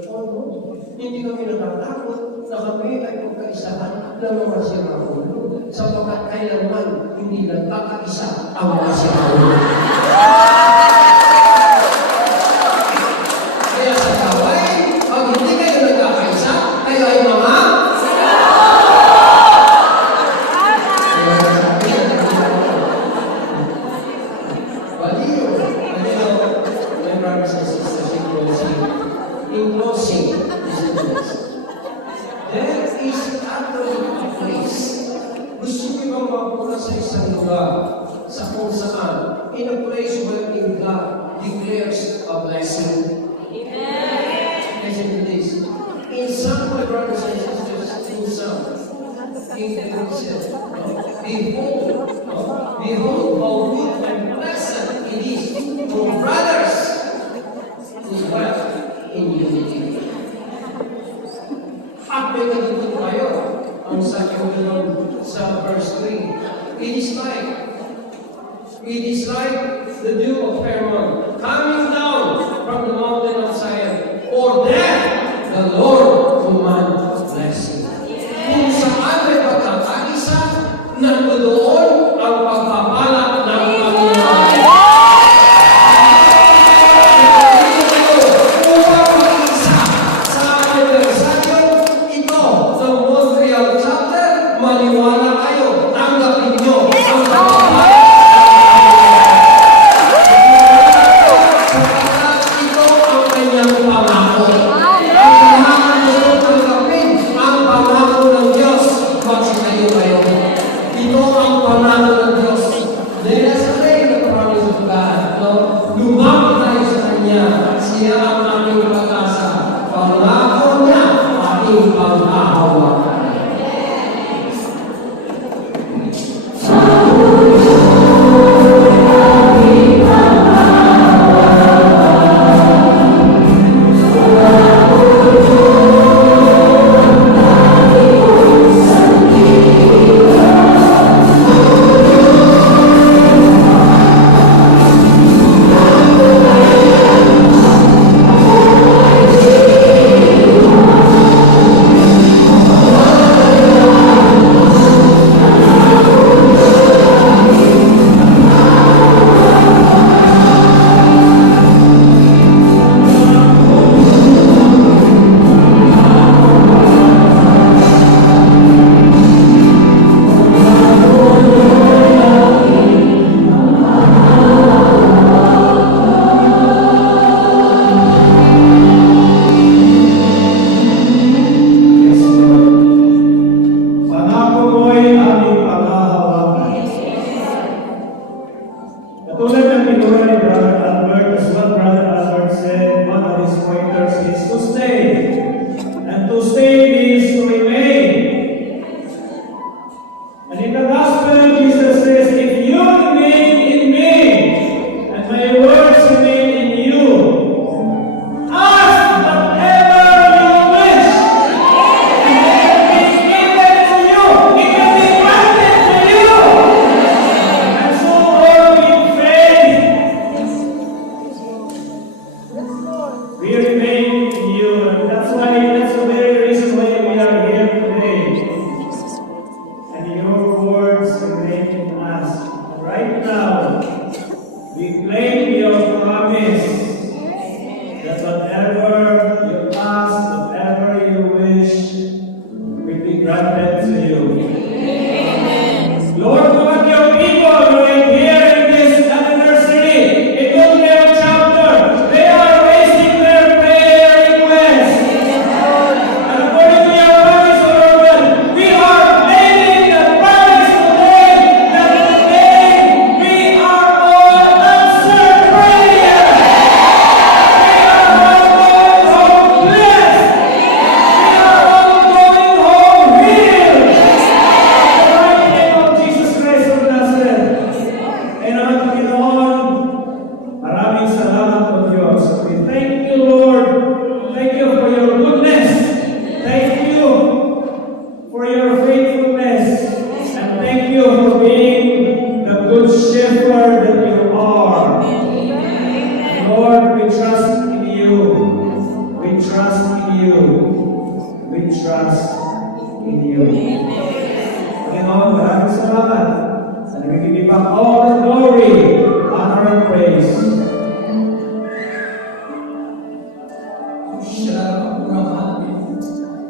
hindi kami natatakot na kami ay pagkaisahan ng mga siraulo sapagkat kailanman hindi nagkakaisa ang mga siraulo. Kaya sa kaway, pag hindi kayo nagkakaisa, kayo ay mga my brothers and sisters, in closing, there is actually a place. Gusto niyo bang mapunta sa isang lugar sa kung saan, in a place wherein God declares a blessing? Listen to this. In some, my brothers and sisters, in some, King said, behold, how good and pleasant it is for brothers to dwell in unity. At may ganito tayo, ang sabi ko sa verse 3, it is like the dew of Hermon coming down from the mountain of Zion, for there the Lord command blessing. Kung saan may pagkakaisa, nandoon ang pagpapala ng Panginoon. Maniwala kayo, tanggapin nyo ang pagpapala. Sapagkat ito ang kanyang pangako. trust in you. We trust in you. Panginoon, maraming salamat. And we give you back all the glory, honor, and praise.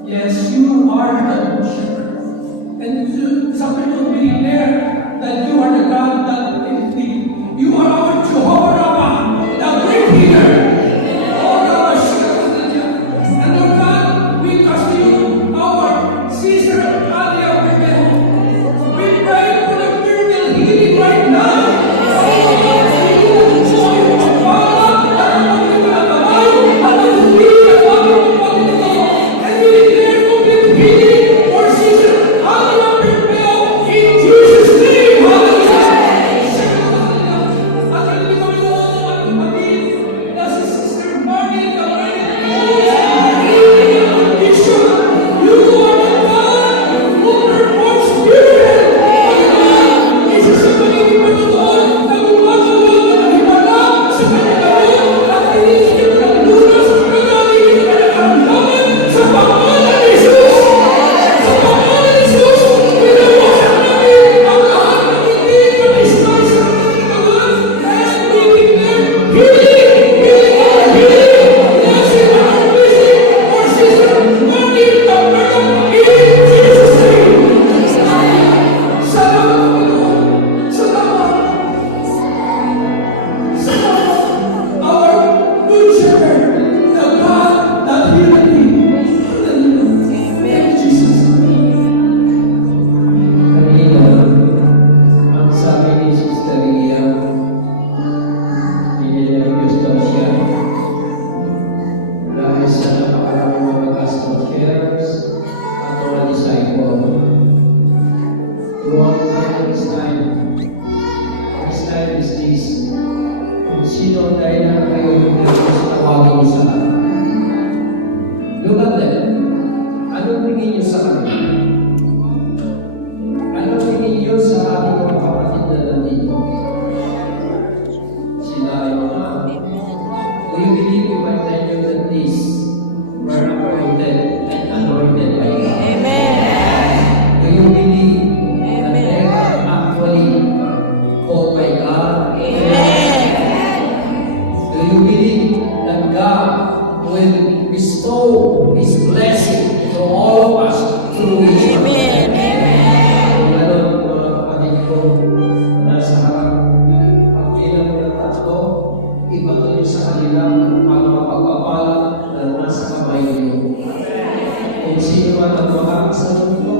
Yes, you are the good shepherd. And some people believe there that you are the God that is me. You are our Jehovah Rabbah, the great healer. Oh, our shepherd. And Lord God, we trust you, our sister Adia Bebel. We pray for the miracle healing right now. Look at them. Anong tingin niyo sa kanila? Anong tingin niyo sa ating mga kapatid na nandito? Sila ay mga, do you believe if I tell you that these were appointed and anointed by God? Amen. Do you believe that they are actually called by God? Amen. Do you believe that God will bestow His blessing to all of us through His word? Amen. Lalo mga kapatid ko na nasa harap, pag bilang ng tatlo, iba to yun sa kanila ang mapagpapala na nasa kamay niyo. Kung sino man ang makakasal sa mundo,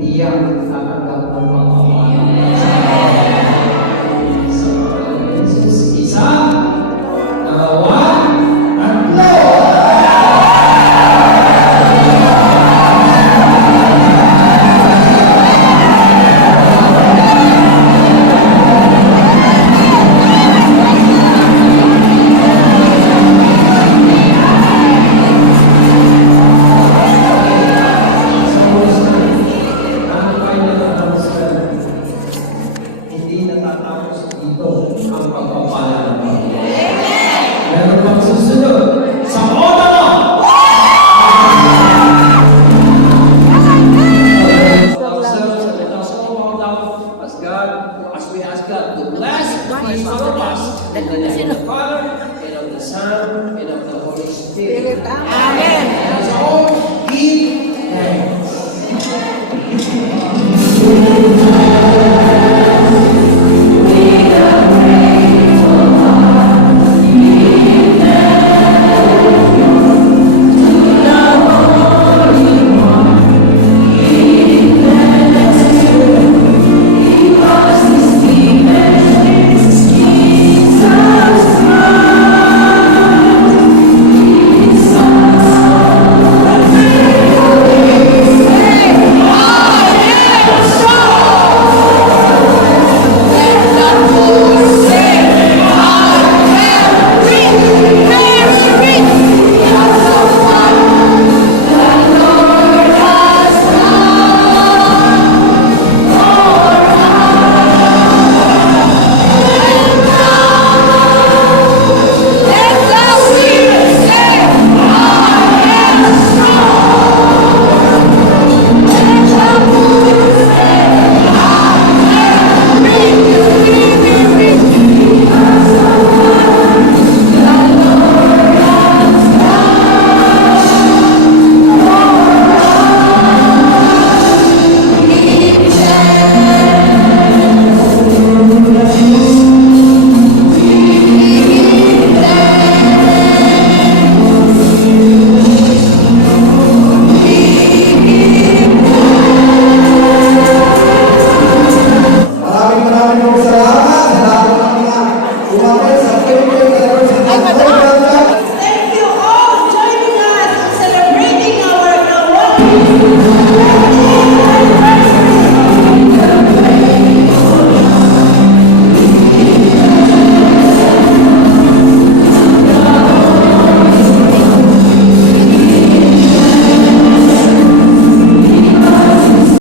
iyan tatanggap ng pagpapala. Sa pangalan ni Jesus, isa, dalawa, tatlo! Hindi natatapos dito ang pagpapala ng Panginoon. Meron pang susunod. Sa oda mo! Ourselves and let us all bow down as God, as we ask God to bless each one of us in the name of the Father, and of the Son, and of the Holy Spirit. Amen. As all